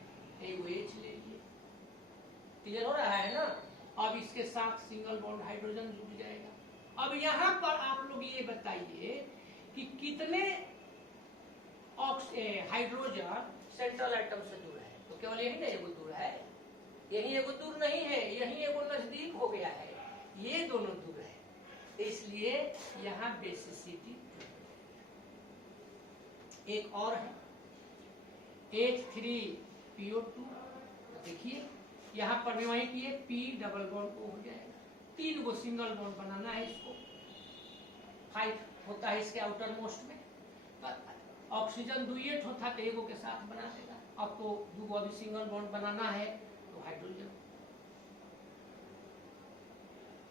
एगो H ले लिए। क्लियर हो रहा है ना। अब इसके साथ सिंगल बॉन्ड हाइड्रोजन जुड़ जाएगा। अब यहाँ पर आप लोग ये बताइए कि कितने हाइड्रोजन सेंट्रल एटम से दूर है, तो केवल यही ना एगो दूर है, यही एगो दूर नहीं है, यही एगो नजदीक हो गया है, ये दोनों दूर है, इसलिए यहाँ बेसिसिटी। एक और है H3PO2। देखिए यहाँ पर भी वही किए, P डबल बॉन्ड O हो जाएगा। 3 गो सिंगल बॉन्ड बनाना है इसको, 5 होता है इसके आउटर मोस्ट में। ऑक्सीजन डुएट होता तो एगो के साथ बना देगा। अब तो 2 गो अभी सिंगल बॉन्ड बनाना है, तो हाइड्रोजन,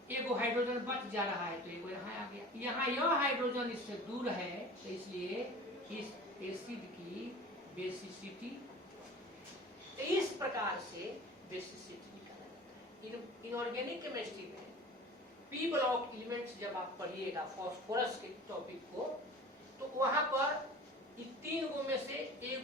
एगो हाइड्रोजन बच जा रहा है तो एगो यहाँ आ गया। यहाँ यह हाइड्रोजन इससे दूर है तो इसलिए इस एसिड की बेसिसिटी, इस प्रकार से बेसिसिटी निकाला जाता है। इनऑर्गेनिक केमिस्ट्री में पी ब्लॉक एलिमेंट्स जब आप पढ़िएगा फास्फोरस के टॉपिक को, तो वहां पर इन 3 गो में से एक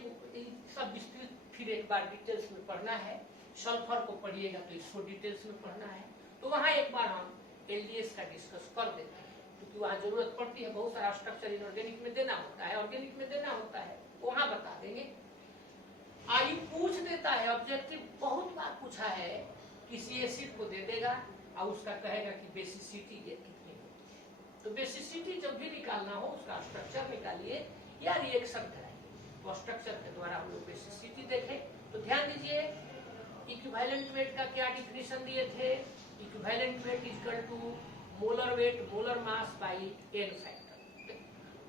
सब विस्तृत फिर एक बार डिटेल्स में पढ़ना है। सल्फर को पढ़िएगा तो इसको डिटेल्स में पढ़ना है। तो वहां एक बार हम एलडीएस का डिस्कस कर देते हैं, क्योंकि वहां जरूरत पड़ती है, बहुत सारा स्ट्रक्चर इनऑर्गेनिक में देना होता है, ऑर्गेनिक में देना होता है, वहां बता देंगे। आयु पूछ देता है, ऑब्जेक्टिव बहुत बार पूछा है, किसी एसिड को दे देगा और उसका कहेगा कि बेसिसिटी कितनी है। तो बेसिसिटी जब भी निकालना हो उसका स्ट्रक्चर निकालिए या रिएक्शन कराइए, तो स्ट्रक्चर के द्वारा हम लोग बेसिसिटी देखें। तो ध्यान दीजिए, इक्विवेलेंट वेट का क्या डिफिनेशन दिए थे? Equivalent weight equal to molar weight molar mass by N factor.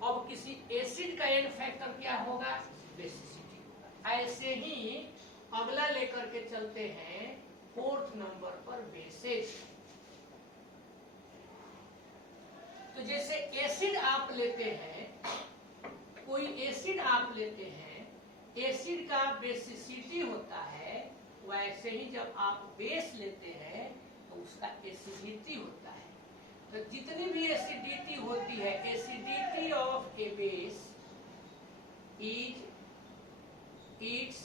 अब किसी एसिड का एन फैक्टर क्या होगा? बेसिसिटी होगा। ऐसे ही अगला लेकर के चलते हैं 4th नंबर पर बेसिस। तो जैसे एसिड आप लेते हैं, कोई एसिड आप लेते हैं, एसिड का बेसिसिटी होता है, वैसे ही जब आप बेस लेते हैं तो उसका एसिडिटी होता है। तो जितनी भी एसिडिटी होती है, acidity of a base is its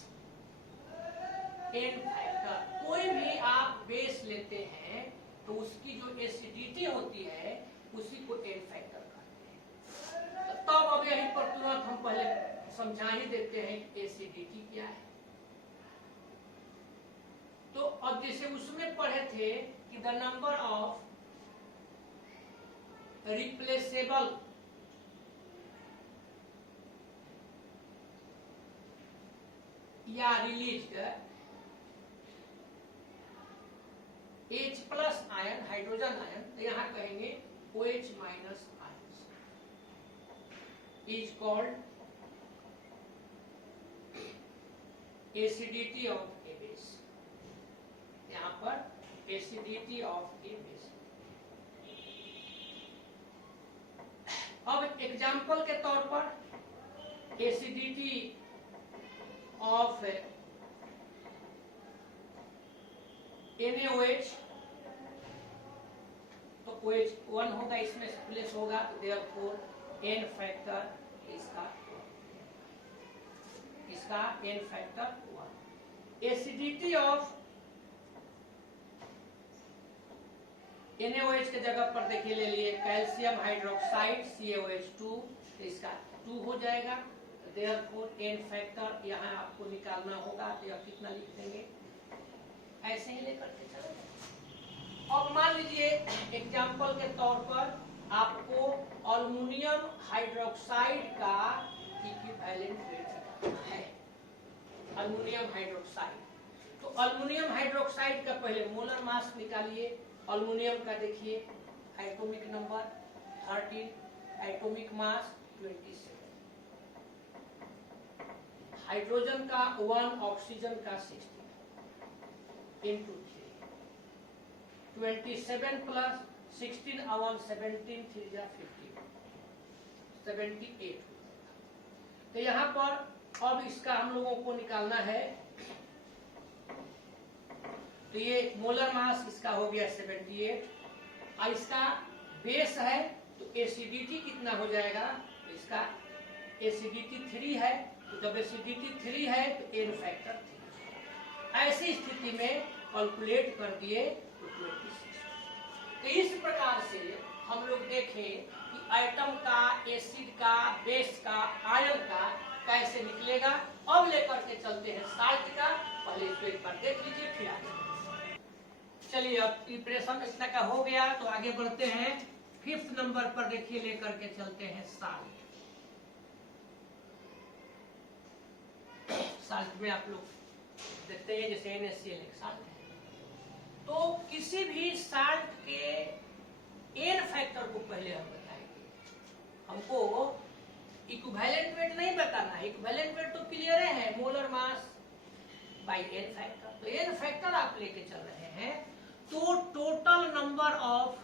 N factor. कोई भी आप बेस लेते हैं तो उसकी जो एसिडिटी होती है उसी को एन फैक्टर कहते हैं। तब अब यहीं पर तुरंत हम पहले समझा ही देते हैं कि एसिडिटी क्या है। तो अब जैसे उसमें पढ़े थे कि द नंबर ऑफ रिप्लेसेबल या released H plus ion, hydrogen ion, तो यहाँ कहेंगे OH minus ion is called acidity of a base. यहाँ पर एसिडिटी ऑफ ए बेस। अब एग्जाम्पल के तौर पर एसिडिटी ऑफ NaOH, तो OH 1 होगा, इसमें प्लेस होगा, देयरफॉर एन फैक्टर इसका N factor 1। Acidity of NaOH के जगह पर देखिए ले लिए कैल्शियम हाइड्रोक्साइड CaOH2, तो इसका 2 हो जाएगा, देयरफॉर एन फैक्टर यहाँ आपको निकालना होगा, तो यह कितना लिख देंगे, ऐसे ही लेकर के चलेंगे। अब मान लीजिए एग्जाम्पल के तौर पर आपको अल्युमिनियम हाइड्रोक्साइड का इक्विवेलेंट वेट निकालना है। अल्युमिनियम हाइड्रोक्साइड, तो अल्युमिनियम हाइड्रोक्साइड का पहले मोलर मास निकालिए। अल्युमिनियम का देखिए atomic number 13, atomic mass 27, hydrogen का 1, ऑक्सीजन का 16 into 3, 27 plus 16 और 17 3 या 15, 78। तो यहाँ पर अब इसका हम लोगों को निकालना है। तो ये मोलर मास इसका हो गया 78 और इसका बेस है, तो एसिडिटी कितना हो जाएगा? इसका एसिडिटी 3 है, तो जब एसिडिटी 3 है तो एन फैक्टर 3। ऐसी स्थिति में कैलकुलेट कर दिए तो 26। तो इस प्रकार से हम लोग देखें कि एटम का, एसिड का, बेस का, आयन का कैसे निकलेगा। अब लेकर के चलते हैं साल्ट का, पहले इसको एक बार देख लीजिए फिर आगे। चलिए अब प्रिपरेशन इतना का हो गया, तो आगे बढ़ते हैं 5th नंबर पर। देखिए लेकर के चलते हैं साल्ट। साल्ट में आप लोग देखते हैं जैसे NaCl एक साल्ट है। तो किसी भी साल्ट के एन फैक्टर को पहले हम बताएंगे। हमको इक्विवेलेंट वेट नहीं बताना है, इक्विवेलेंट वेट तो क्लियर है, molar mass by N factor. तो एन फैक्टर आप लेके चल रहे हैं, तो total number of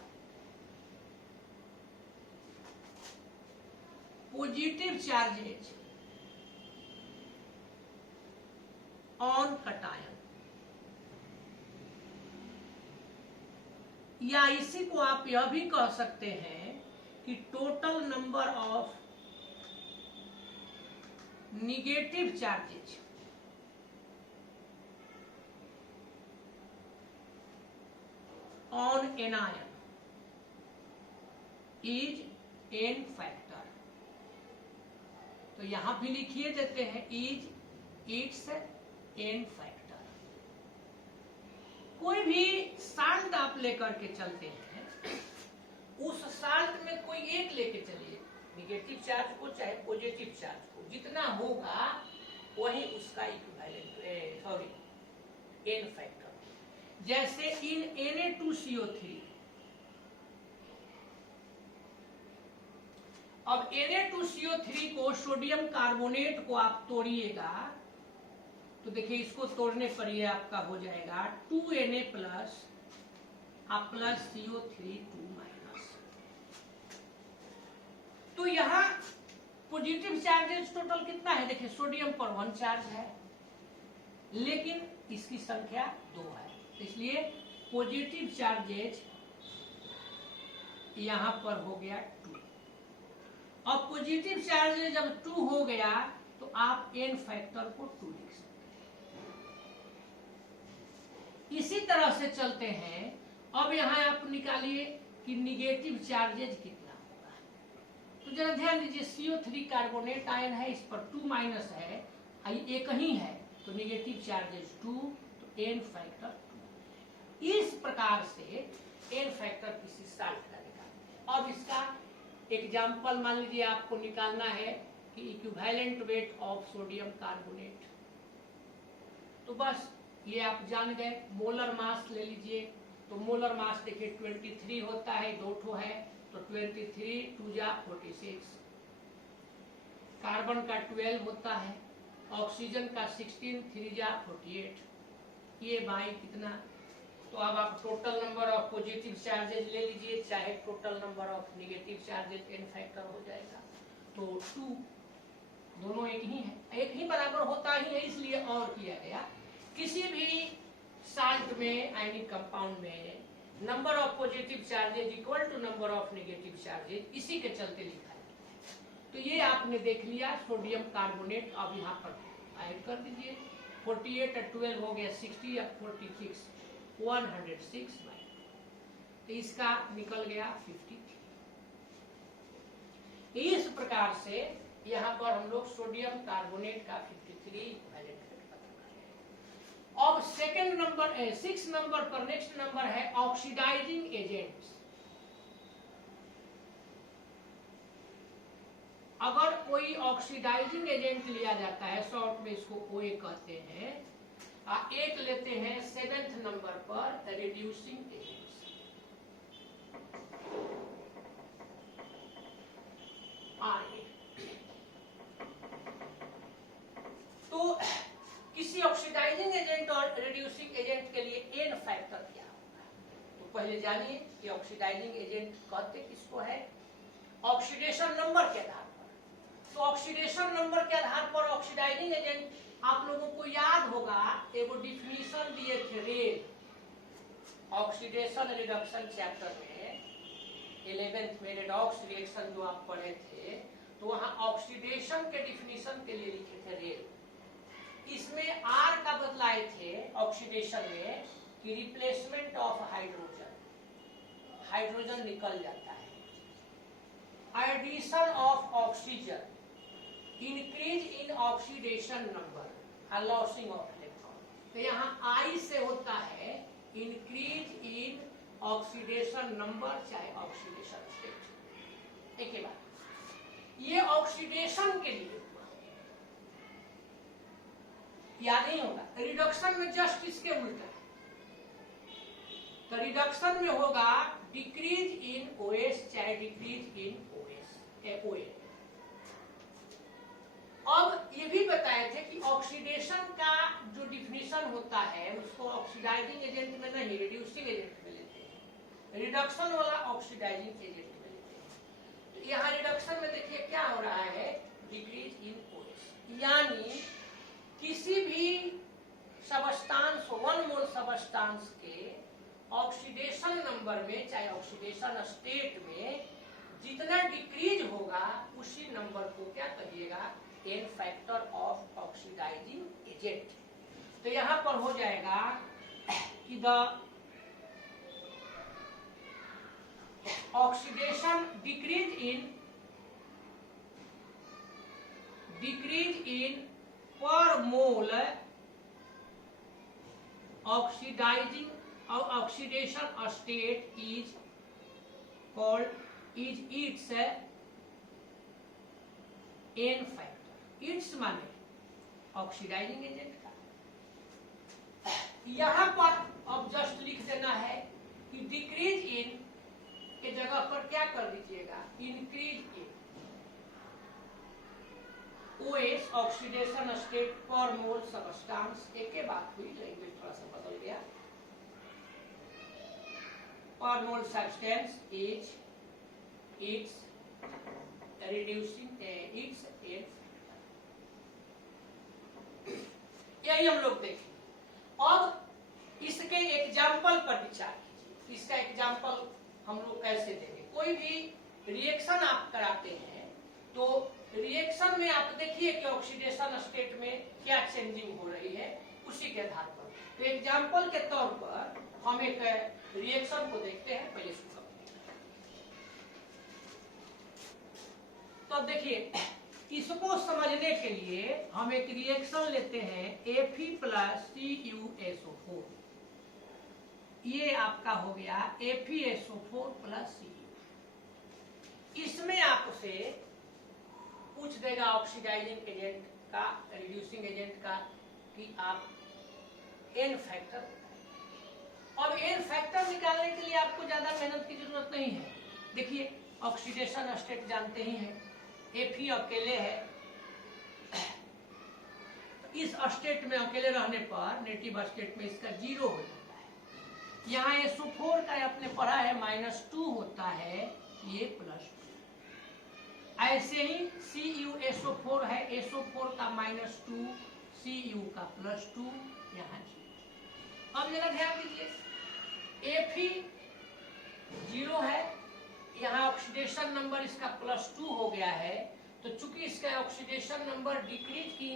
positive charges on cation, या इसी को आप यह भी कह सकते हैं कि total number of negative charges on anion is an factor. तो यहां भी लिखिए देते हैं इज इट्स एन फैक्टर। कोई भी साल्ट आप लेकर के चलते हैं, उस साल्ट में कोई एक लेके चलिए, निगेटिव चार्ज को चाहे पॉजिटिव चार्ज को, जितना होगा वही उसका इक्विवेलेंट सॉरी एन फैक्टर। जैसे इन Na2CO3, अब Na2CO3 को, सोडियम कार्बोनेट को आप तोड़िएगा तो देखिए इसको तोड़ने पर ये आपका हो जाएगा 2Na plus plus CO3 2 minus. तो यहां पॉजिटिव चार्जेस टोटल कितना है, देखिए सोडियम पर 1 चार्ज है, लेकिन इसकी संख्या 2 है, इसलिए पॉजिटिव चार्जेज यहां पर हो गया 2। अब पॉजिटिव चार्जेज जब 2 हो गया तो आप एन फैक्टर को 2 लिख सकते हैं। इसी तरह से चलते हैं, अब यहां आप निकालिए कि निगेटिव चार्जेज कितना होगा। तो जरा ध्यान दीजिए, CO3 कार्बोनेट आयन है, इस पर 2 माइनस है, एक ही है, तो निगेटिव चार्जेज 2, तो एन फैक्टर 2। इस प्रकार से एन फैक्टर किसी साल्ट का निकालते हैं। अब इसका एग्जाम्पल मान लीजिए आपको निकालना है कि equivalent weight of sodium carbonate, तो बस ये आप जान गए। मोलर मास ले लीजिए, तो मोलर मास देखिए 23 होता है, 2 ठो है, तो 23 2 जा 46, कार्बन का 12 होता है, ऑक्सीजन का 16 3 जा 48, ये बाई कितना। तो अब आप total number of positive charges ले लीजिए, चाहे total number of negative charges N factor हो जाएगा, तो 2, दोनों एक ही है, एक ही बराबर होता ही है, इसलिए और किया गया। किसी भी साल्ट में, आयनिक कंपाउंड में, number of positive charges equal to number of negative charges, इसी के चलते लिखा है। तो ये आपने देख लिया सोडियम कार्बोनेट। अब यहाँ पर ऐड कर दीजिए, 48 और 12 हो गया 60 और 46 106 बाई, तो इसका निकल गया 53। इस प्रकार से यहाँ पर हम लोग सोडियम कार्बोनेट का 53 वैलेंट वेट पता करें। अब सेकंड नंबर 6 नंबर पर नेक्स्ट नंबर है ऑक्सीडाइजिंग एजेंट्स। अगर कोई ऑक्सीडाइजिंग एजेंट लिया जाता है, शॉर्ट में इसको OA कहते हैं, एक लेते हैं 7th नंबर पर रिड्यूसिंग एजेंट्स। तो किसी ऑक्सीडाइजिंग एजेंट और रिड्यूसिंग एजेंट के लिए एन फैक्टर क्या होगा, तो पहले जानिए कि ऑक्सीडाइजिंग एजेंट कहते किसको है। ऑक्सीडेशन नंबर के आधार पर, तो ऑक्सीडेशन नंबर के आधार पर ऑक्सीडाइजिंग एजेंट, आप लोगों को याद होगा एगो डिफिनीशन दिए थे रेल, ऑक्सीडेशन रिडक्शन चैप्टर में 11th में रेडॉक्स रिएक्शन जो आप पढ़े थे, तो वहां ऑक्सीडेशन के डिफिनीशन के लिए लिखे थे रेल। इसमें आर का बदलाए थे ऑक्सीडेशन में कि रिप्लेसमेंट ऑफ हाइड्रोजन, हाइड्रोजन निकल जाता है, addition of oxygen, increase in oxidation number, losing of electron. तो यहाँ आई से होता है इंक्रीज इन ऑक्सीडेशन नंबर चाहे ऑक्सीडेशन स्टेट। एक ही बात, ये ऑक्सीडेशन के लिए हुआ। या नहीं होगा। रिडक्शन में जस्ट इसके उल्टा है। तो रिडक्शन में होगा डिक्रीज इन ओएस चाहे डिक्रीज इन ओएस। अब ये भी बताए थे कि ऑक्सीडेशन का जो डिफिनीशन होता है उसको ऑक्सीडाइजिंग एजेंट में नहीं रिड्यूसिंग एजेंट में लेते हैं, रिडक्शन वाला ऑक्सीडाइजिंग एजेंट में लेते हैं। तो यहाँ रिडक्शन में देखिए क्या हो रहा है, डिक्रीज इन ओएस, यानी किसी भी सबस्टांस 1 मोल सबस्टांस के ऑक्सीडेशन नंबर में चाहे ऑक्सीडेशन स्टेट में जितना डिक्रीज होगा उसी नंबर को क्या कहिएगा, n factor of oxidising agent. तो यहां पर हो जाएगा कि the oxidation decrease in per mole oxidizing oxidation state is called is its N factor. Its माने ऑक्सीडाइजिंग एजेंट का। यहां पर अब जस्ट लिख देना है कि डिक्रीज इन के जगह पर क्या कर दीजिएगा, increase in OS oxidation state पर मोल सबस्टांस। एक ही बात हुई, लैंग्वेज थोड़ा सा बदल गया। Per mole substance is its reducing its N. यही हम लोग देखें। अब इसके एग्जाम्पल पर विचार कीजिए। इसका एग्जाम्पल हम लोग कैसे देंगे। कोई भी रिएक्शन आप कराते हैं तो रिएक्शन में आप देखिए कि ऑक्सीडेशन स्टेट में क्या चेंजिंग हो रही है, उसी के आधार पर। तो एग्जाम्पल के तौर पर हम एक रिएक्शन को देखते हैं। पहले इसको तो देखिए, इसको समझने के लिए हम एक रिएक्शन लेते हैं Fe प्लस CuSO4। ये आपका हो गया FeSO4 प्लस Cu। इसमें आपसे पूछ देगा ऑक्सीडाइजिंग एजेंट का, रिड्यूसिंग एजेंट का, कि आप एन फैक्टर। अब एन फैक्टर निकालने के लिए आपको ज्यादा मेहनत की जरूरत नहीं है। देखिए ऑक्सीडेशन स्टेट जानते ही हैं, Fe अकेले है, इस स्टेट में अकेले रहने पर नेगेटिव स्टेट में इसका 0 हो जाता है। यहाँ SO4 का आपने पढ़ा है -2 होता है, ये +2। ऐसे ही CuSO4 है, SO4 का -2, Cu का +2, यहाँ 0। अब जरा ध्यान दीजिए, Fe 0 है, यहाँ ऑक्सीडेशन नंबर इसका +2 हो गया है। तो चूंकि इसका ऑक्सीडेशन नंबर डिक्रीज की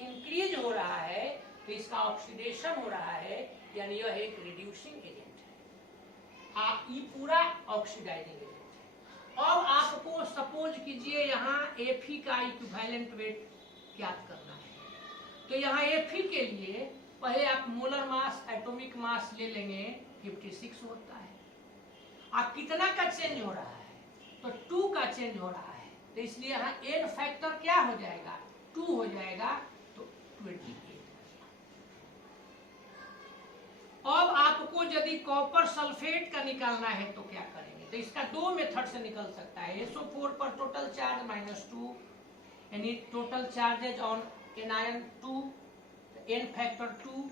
इंक्रीज हो रहा है, तो इसका ऑक्सीडेशन हो रहा है, यानी यह एक रिड्यूसिंग एजेंट है। ये पूरा ऑक्सीडाइजिंग एजेंट है। अब आपको सपोज कीजिए यहाँ Fe का इक्विवेलेंट वेट ज्ञात करना है। तो यहाँ Fe के लिए पहले आप मोलर मास, एटॉमिक मास ले लेंगे, 56 होता है। आप कितना का चेंज हो रहा है, तो 2 का चेंज हो रहा है। तो इसलिए यहाँ एन फैक्टर क्या हो जाएगा, 2 हो जाएगा, तो 28। अब आपको यदि कॉपर सल्फेट का निकालना है तो क्या करेंगे, तो इसका 2 मेथड से निकल सकता है। SO4 पर टोटल चार्ज -2, यानी total charges on anion 2, n factor 2।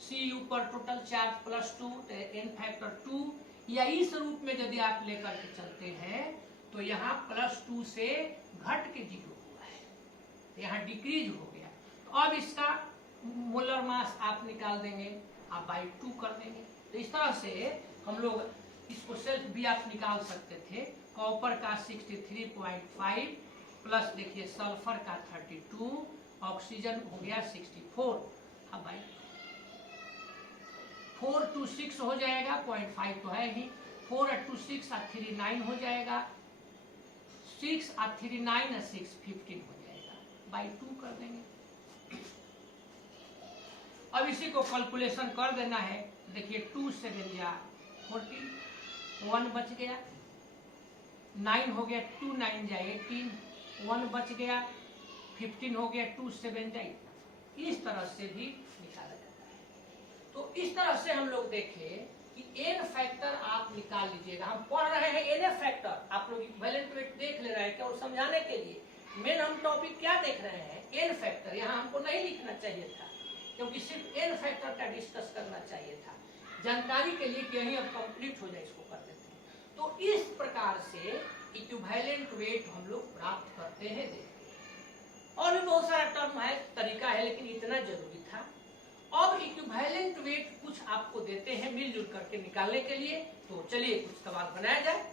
Cu पर टोटल चार्ज +2, तो एन फैक्टर 2। या इस रूप में यदि आप लेकर के चलते हैं तो यहाँ +2 से घट के 0 हुआ है, तो यहाँ डिक्रीज हो गया। तो अब इसका मोलर मास आप निकाल देंगे, आप बाई 2 कर देंगे। तो इस तरह से हम लोग इसको सेल्फ भी आप निकाल सकते थे। कॉपर का 63.5 प्लस देखिए सल्फर का 32, ऑक्सीजन हो गया 64। अब बाई 4 to 6 हो जाएगा, 0.5 तो है ही। 4 to 6 और 3 9 हो जाएगा, 6 और 3 9 और 6 15 हो जाएगा, बाई 2 कर देंगे। अब इसी को कैलकुलेशन कर देना है। देखिए 2 7 जा 14, 1 बच गया, 9 हो गया, 2 9 जा 18, 1 बच गया, 15 हो गया, 2 7 जा। इस तरह से भी निकाला जाता है। तो इस तरह से हम लोग देखें कि एन फैक्टर आप निकाल लीजिएगा। हम पढ़ रहे हैं एन फैक्टर, आप लोग इक्विवेलेंट वेट देख ले रहे हैं क्या, और समझाने के लिए मेन हम टॉपिक क्या देख रहे हैं, एन फैक्टर। यहाँ हमको नहीं लिखना चाहिए था, क्योंकि सिर्फ एन फैक्टर का डिस्कस करना चाहिए था, जानकारी के लिए कि यही अब कंप्लीट हो जाए, इसको कर देते हैं। तो इस प्रकार से इक्विवेलेंट वेट हम लोग प्राप्त करते हैं। देखते और भी बहुत सारा टर्म है, तरीका है, लेकिन इतना जरूरी था। अब इक्विवेलेंट वेट कुछ आपको देते हैं मिलजुल करके निकालने के लिए। तो चलिए कुछ सवाल बनाया जाए।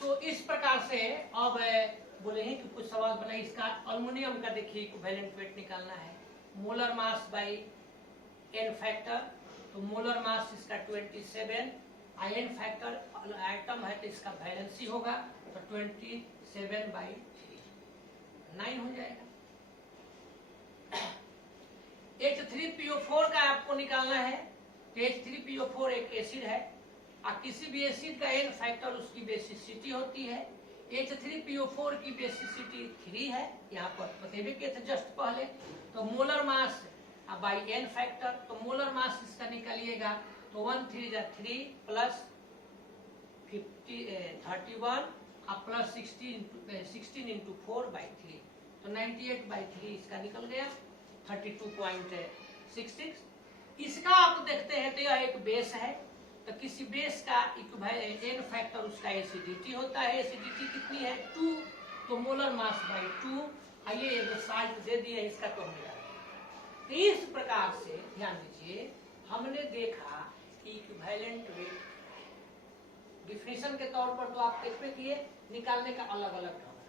तो इस प्रकार से अब बोले हैं कि कुछ सवाल बनाए। इसका अल्युमिनियम का देखिए इक्विवेलेंट वेट निकालना है, molar mass by N factor. तो मोलर मास इसका 27, आयन फैक्टर आइटम है तो इसका वैलेंसी होगा, तो 27/3 9 हो जाएगा। H3PO4 का आपको निकालना है। तो H3PO4 एक एसिड है, और किसी भी एसिड का एन फैक्टर उसकी बेसिसिटी होती है। H3PO4 की बेसिसिटी 3 है, यहाँ पर बतेबे किए थे जस्ट पहले। तो molar mass by N factor, तो मोलर मास इसका निकालिएगा, तो 1 3 3 प्लस 31 और प्लस 16 इंटू 4/3, तो 98/3 इसका निकल गया, 32.66। इसका आप देखते हैं तो यह एक बेस है, तो किसी बेस का एन फैक्टर उसका एसिडिटी होता है। एसिडिटी कितनी है 2, तो मोलर मास बाई 2। आइए ये जो साल्ट दे दिए इसका तो हम निकालेंगे। तो इस प्रकार से ध्यान दीजिए, हमने देखा कि इक्विवेलेंट वेट डिफिनेशन के तौर पर तो आप देखते किए, निकालने का अलग अलग ढंग है।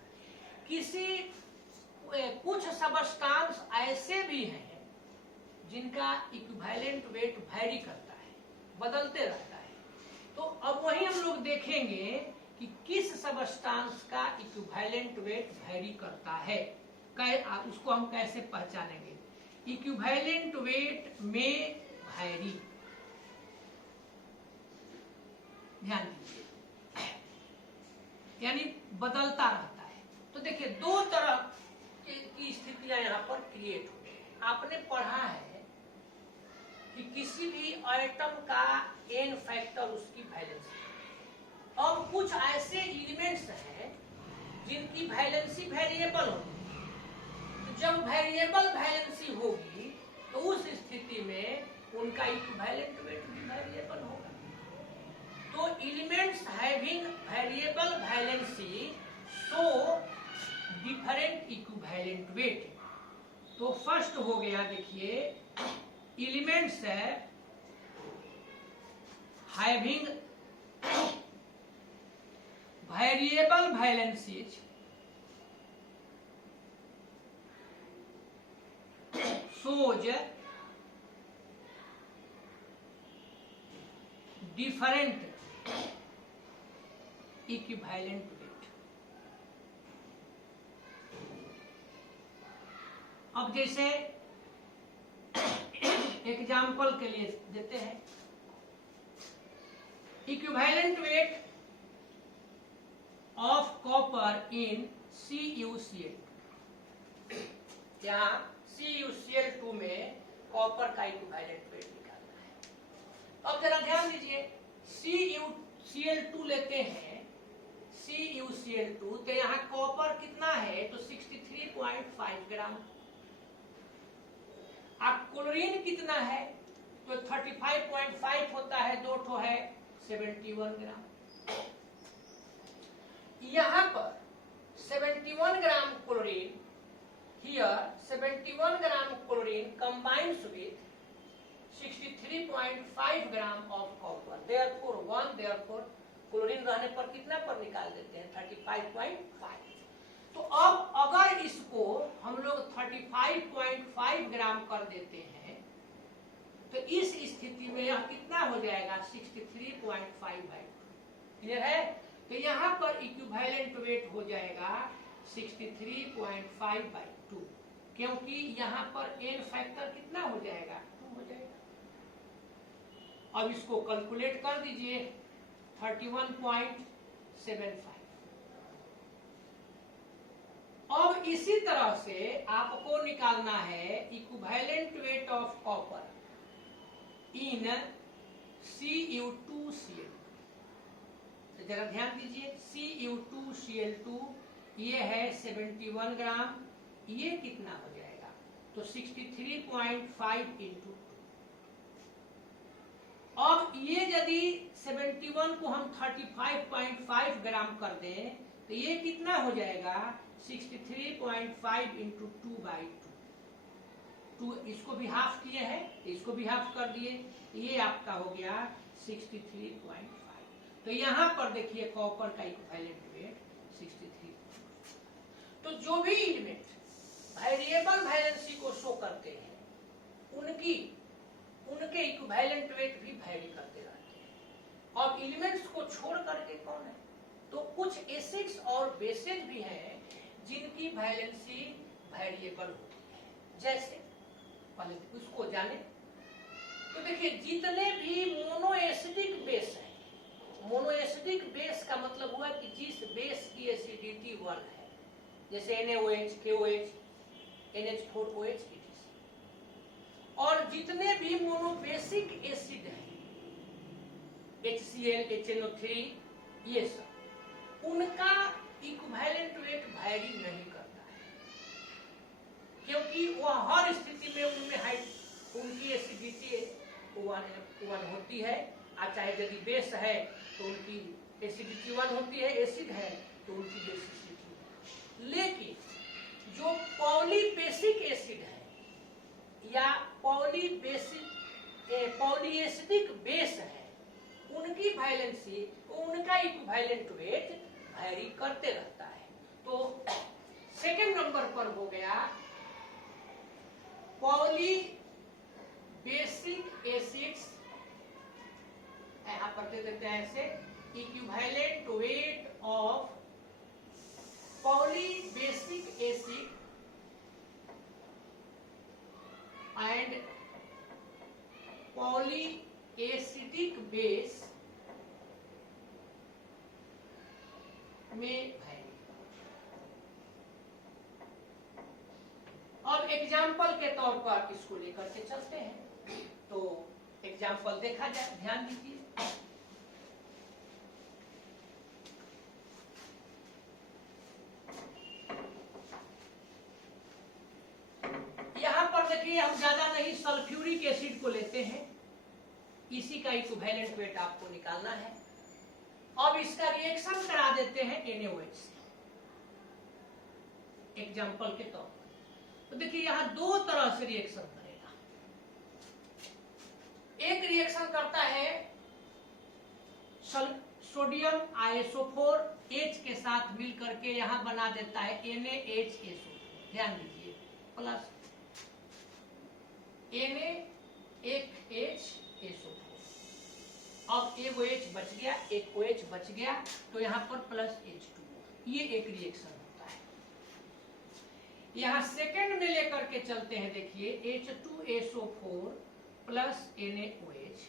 किसी कुछ सबस्टांस ऐसे भी हैं जिनका इक्विवेलेंट वेट वैरी करता है, बदलते रहता है। तो अब वही हम लोग देखेंगे कि किस सबस्टांस का इक्विवेलेंट वेट वैरी करता है, उसको हम कैसे पहचानेंगे। इक्विवेलेंट वेट में वैरी, ध्यान दीजिए, यानी बदलता रहता है। तो देखिए दो तरह की स्थितियां यहाँ पर क्रिएट हो गई। आपने पढ़ा है कि किसी भी एटम का एन फैक्टर उसकी वैलेंसी। अब कुछ ऐसे एलिमेंट्स हैं जिनकी वैलेंसी वेरिएबल होगी। तो जब वेरिएबल वैलेंसी होगी तो उस स्थिति में उनका इक्विवेलेंट वेट भी वेरिएबल होगा। तो elements having variable valency so different equivalent weight. तो फर्स्ट हो गया, देखिए एलिमेंट्स है having variable valencies shows different equivalent weight। अब जैसे एग्जाम्पल के लिए देते हैं, equivalent weight of copper in CuCl। यहाँ CuCl2 में कॉपर का इक्विवेलेंट वेट निकालना है। अब जरा ध्यान दीजिए, CuCl2 लेते हैं, CuCl2, तो यहाँ कॉपर कितना है तो 63.5 ग्राम। अब क्लोरीन कितना है तो 35.5 होता है, 2 ठो है 71 ग्राम। यहाँ पर 71 gram chlorine, here 71 gram chlorine combines with 63.5 gram of copper, therefore 1, therefore chlorine रहने पर कितना पर निकाल देते हैं 35.5। तो अब अगर इसको हम लोग 35.5 ग्राम कर देते हैं तो इस स्थिति में यह कितना हो जाएगा 63.5/2। क्लियर है। तो यहाँ पर इक्विवेलेंट वेट हो जाएगा 63.5/2, क्योंकि यहाँ पर एन फैक्टर कितना हो जाएगा 2 हो जाएगा। अब इसको कैलकुलेट कर दीजिए 31.75। अब अब इसी तरह से आपको निकालना है equivalent weight of copper in Cu2Cl। तो जरा ध्यान दीजिए, Cu2Cl2 ये है 71 ग्राम, ये कितना हो जाएगा? तो 63.5 इंटू 2। अब ये यदि 71 को हम 35.5 ग्राम कर दें तो ये कितना हो जाएगा? 63.5 इंटू 2/2। 2 इसको भी हाफ किए हैं, इसको भी हाफ कर दिए, ये आपका हो गया 63.5। तो यहां पर देखिए कॉपर का इक्विवेलेंट वेट 63। तो जो भी एलिमेंट वेरिएबल वैलेंसी को शो करते हैं उनके इक्विवेलेंट वेट भी वैरी करते रहते हैं। और एलिमेंट्स को छोड़ करके कौन है? तो कुछ एसिड्स और बेसेज भी हैं जिनकी वैलेंसी वेरिएबल होती है। जैसे पहले उसको जाने तो देखिए, जितने भी मोनोएसिडिक बेस है, मोनोएसिडिक बेस का मतलब हुआ कि जिस बेस की एसिडिटी 1 है, जैसे NaOH, KOH, NH4OH, और जितने भी मोनोबेसिक एसिड है, HCl, HNO3, ये सब, उनका इक्विवेलेंट वेट वैरी नहीं करता है, क्योंकि वह हर स्थिति में उनमें उनकी एसिडिटी 1 होती है। चाहे यदि बेस है तो उनकी एसिडिटी 1 होती है, एसिड है तो उनकी बेसिसिटी। लेकिन जो पॉलीबेसिक एसिड है या पॉलीएसिडिक बेस है, उनकी वैलेंसी, उनका इक्विवेलेंट वेट वैरी करते रहता है। तो सेकंड नंबर पर हो गया पॉलीबेसिक एसिड्स, यहां पर दे देते हैं ऐसे, equivalent weight of polybasic acid and polyacidic base में है। अब एग्जाम्पल के तौर पर इसको लेकर के चलते हैं। तो एग्जाम्पल देखा जाए, ध्यान दीजिए। यहां पर देखिए, हम ज्यादा नहीं सल्फ्यूरिक एसिड को लेते हैं, इसी का इक्विवेलेंट वेट आपको निकालना है। अब इसका रिएक्शन करा देते हैं NaOH से, एग्जाम्पल के तौर पर। तो देखिए यहां दो तरह से रिएक्शन करेगा। एक रिएक्शन करता है सोडियम आइसोफोर H के साथ मिलकर के यहां बना देता है NaHSO। ध्यान दीजिए, प्लस NaHSO। अब एक OH बच गया, एक OH बच गया, तो यहां पर प्लस H2O। ये एक रिएक्शन होता है। यहां सेकंड में लेकर के चलते हैं, देखिए H2SO4 प्लस NaOH,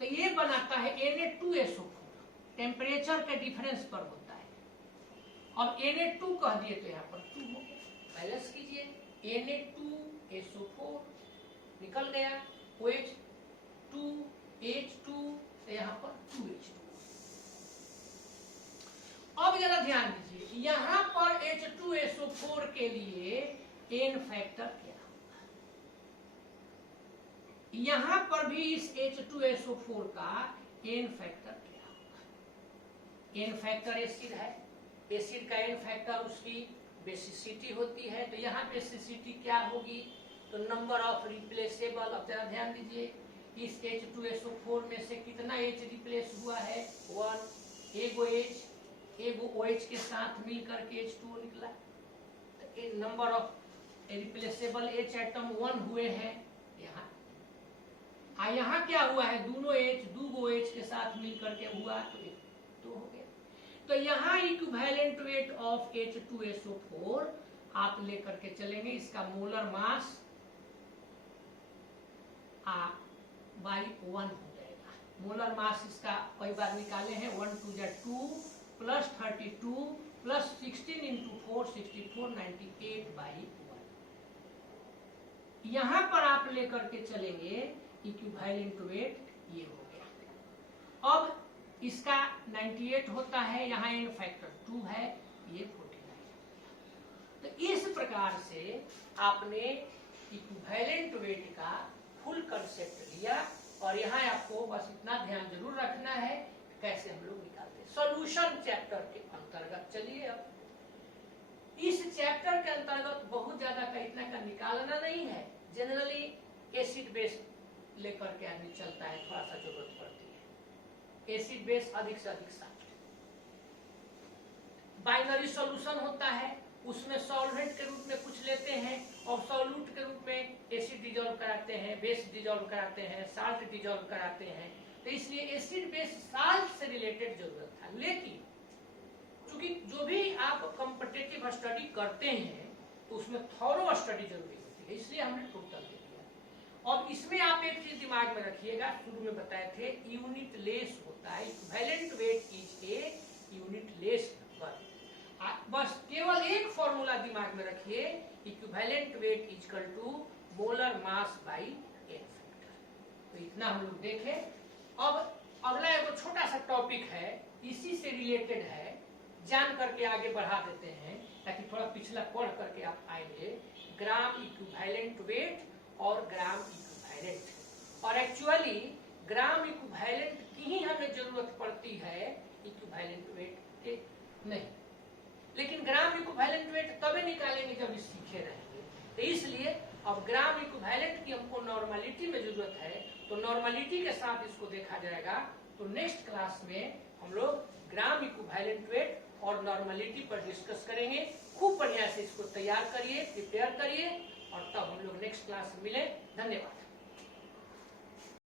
तो ये बनाता है Na2SO4। टेम्परेचर के डिफरेंस पर होता है। अब Na2 कह दिए तो यहाँ पर 2 हो गया। बैलेंस कीजिए, Na2SO4 निकल गया, OH 2 H2, तो यहाँ पर 2H2। अब जरा ध्यान दीजिए, यहाँ पर H2SO4 के लिए N फैक्टर क्या होगा? यहाँ पर भी इस H2SO4 का N फैक्टर क्या होगा? N फैक्टर एसिड है, एसिड का N फैक्टर उसकी बेसिसिटी होती है, तो यहाँ बेसिसिटी क्या होगी? तो नंबर ऑफ रिप्लेसेबल। अब जरा ध्यान दीजिए, इस H2SO4 में से कितना H रिप्लेस हुआ है? 1। एगो OH के साथ मिलकर के H2O निकला। तो number of replaceable H atom 1 हुए हैं यहाँ। यहाँ क्या हुआ है? दोनों H, दो OH के साथ मिलकर के हुआ, तो हो गया। तो यहाँ इक्विवेलेंट वेट ऑफ H2SO4 आप लेकर के चलेंगे, इसका मोलर मास बाई 1 हो जाएगा। मोलर मास इसका कई बार निकाले हैं, 1 2 2 प्लस 32 प्लस 16 इंटू 4 9498/1। यहां पर आप लेकर के चलेंगे इक्विवेलेंट वेट ये हो गया। अब इसका 98 होता है, यहाँ एन फैक्टर 2 है, ये 49। तो इस प्रकार से आपने इक्विवेलेंट वेट का फुल कंसेप्ट लिया, और यहाँ आपको बस इतना ध्यान जरूर रखना है कैसे हम लोग निकालते हैं। सॉल्यूशन चैप्टर के अंतर्गत चलिए, अब इस चैप्टर के अंतर्गत बहुत ज्यादा का इतना का निकालना नहीं है। जनरली एसिड बेस लेकर के आदमी चलता है, थोड़ा सा जरूरत पड़ती है एसिड बेस अधिक से अधिक साथ। बाइनरी सॉल्यूशन होता है, उसमें सॉल्वेंट के रूप में कुछ लेते हैं और सॉल्यूट के रूप में एसिड डिजोल्व कराते हैं, बेस डिजोल्व कराते हैं, साल्ट डिजोल्व कराते हैं। तो इसलिए एसिड बेस साल्ट से रिलेटेड जरूरत था। लेकिन क्योंकि जो भी आप कॉम्पिटिटिव स्टडी करते हैं तो उसमें थॉरो स्टडी जरूरी होती है, इसलिए हमने टोटल दे दिया। और इसमें आप एक चीज दिमाग में रखिएगा, शुरू में बताए थे यूनिट लेस होता है। Equivalent weight is a unitless number. बस केवल एक फॉर्मूला दिमाग में रखिए, equivalent weight equal to molar mass by N factor. तो इतना हम लोग देखें। अब अगला एक छोटा सा टॉपिक है, इसी से रिलेटेड है, जान करके आगे बढ़ा देते हैं ताकि थोड़ा पिछला पढ़ करके आप आएंगे। ग्राम इक्विवेलेंट वेट और ग्राम इक्विवेलेंट। और एक्चुअली ग्राम इक्विवेलेंट की ही हमें जरूरत पड़ती है, इक्विवेलेंट वेट के नहीं। लेकिन ग्राम इक्विवेलेंट वेट तभी निकालेंगे जब सीखे रहेंगे। तो इसलिए अब ग्राम इक्विवेलेंट की हमको नॉर्मलिटी में जरूरत है, तो नॉर्मलिटी के साथ इसको देखा जाएगा। तो नेक्स्ट क्लास में हम लोग ग्राम इक्विवेलेंट वेट और नॉर्मलिटी पर डिस्कस करेंगे। खूब बढ़िया से इसको तैयार करिए, प्रिपेयर करिए, और तब हम लोग नेक्स्ट क्लास में मिले। धन्यवाद।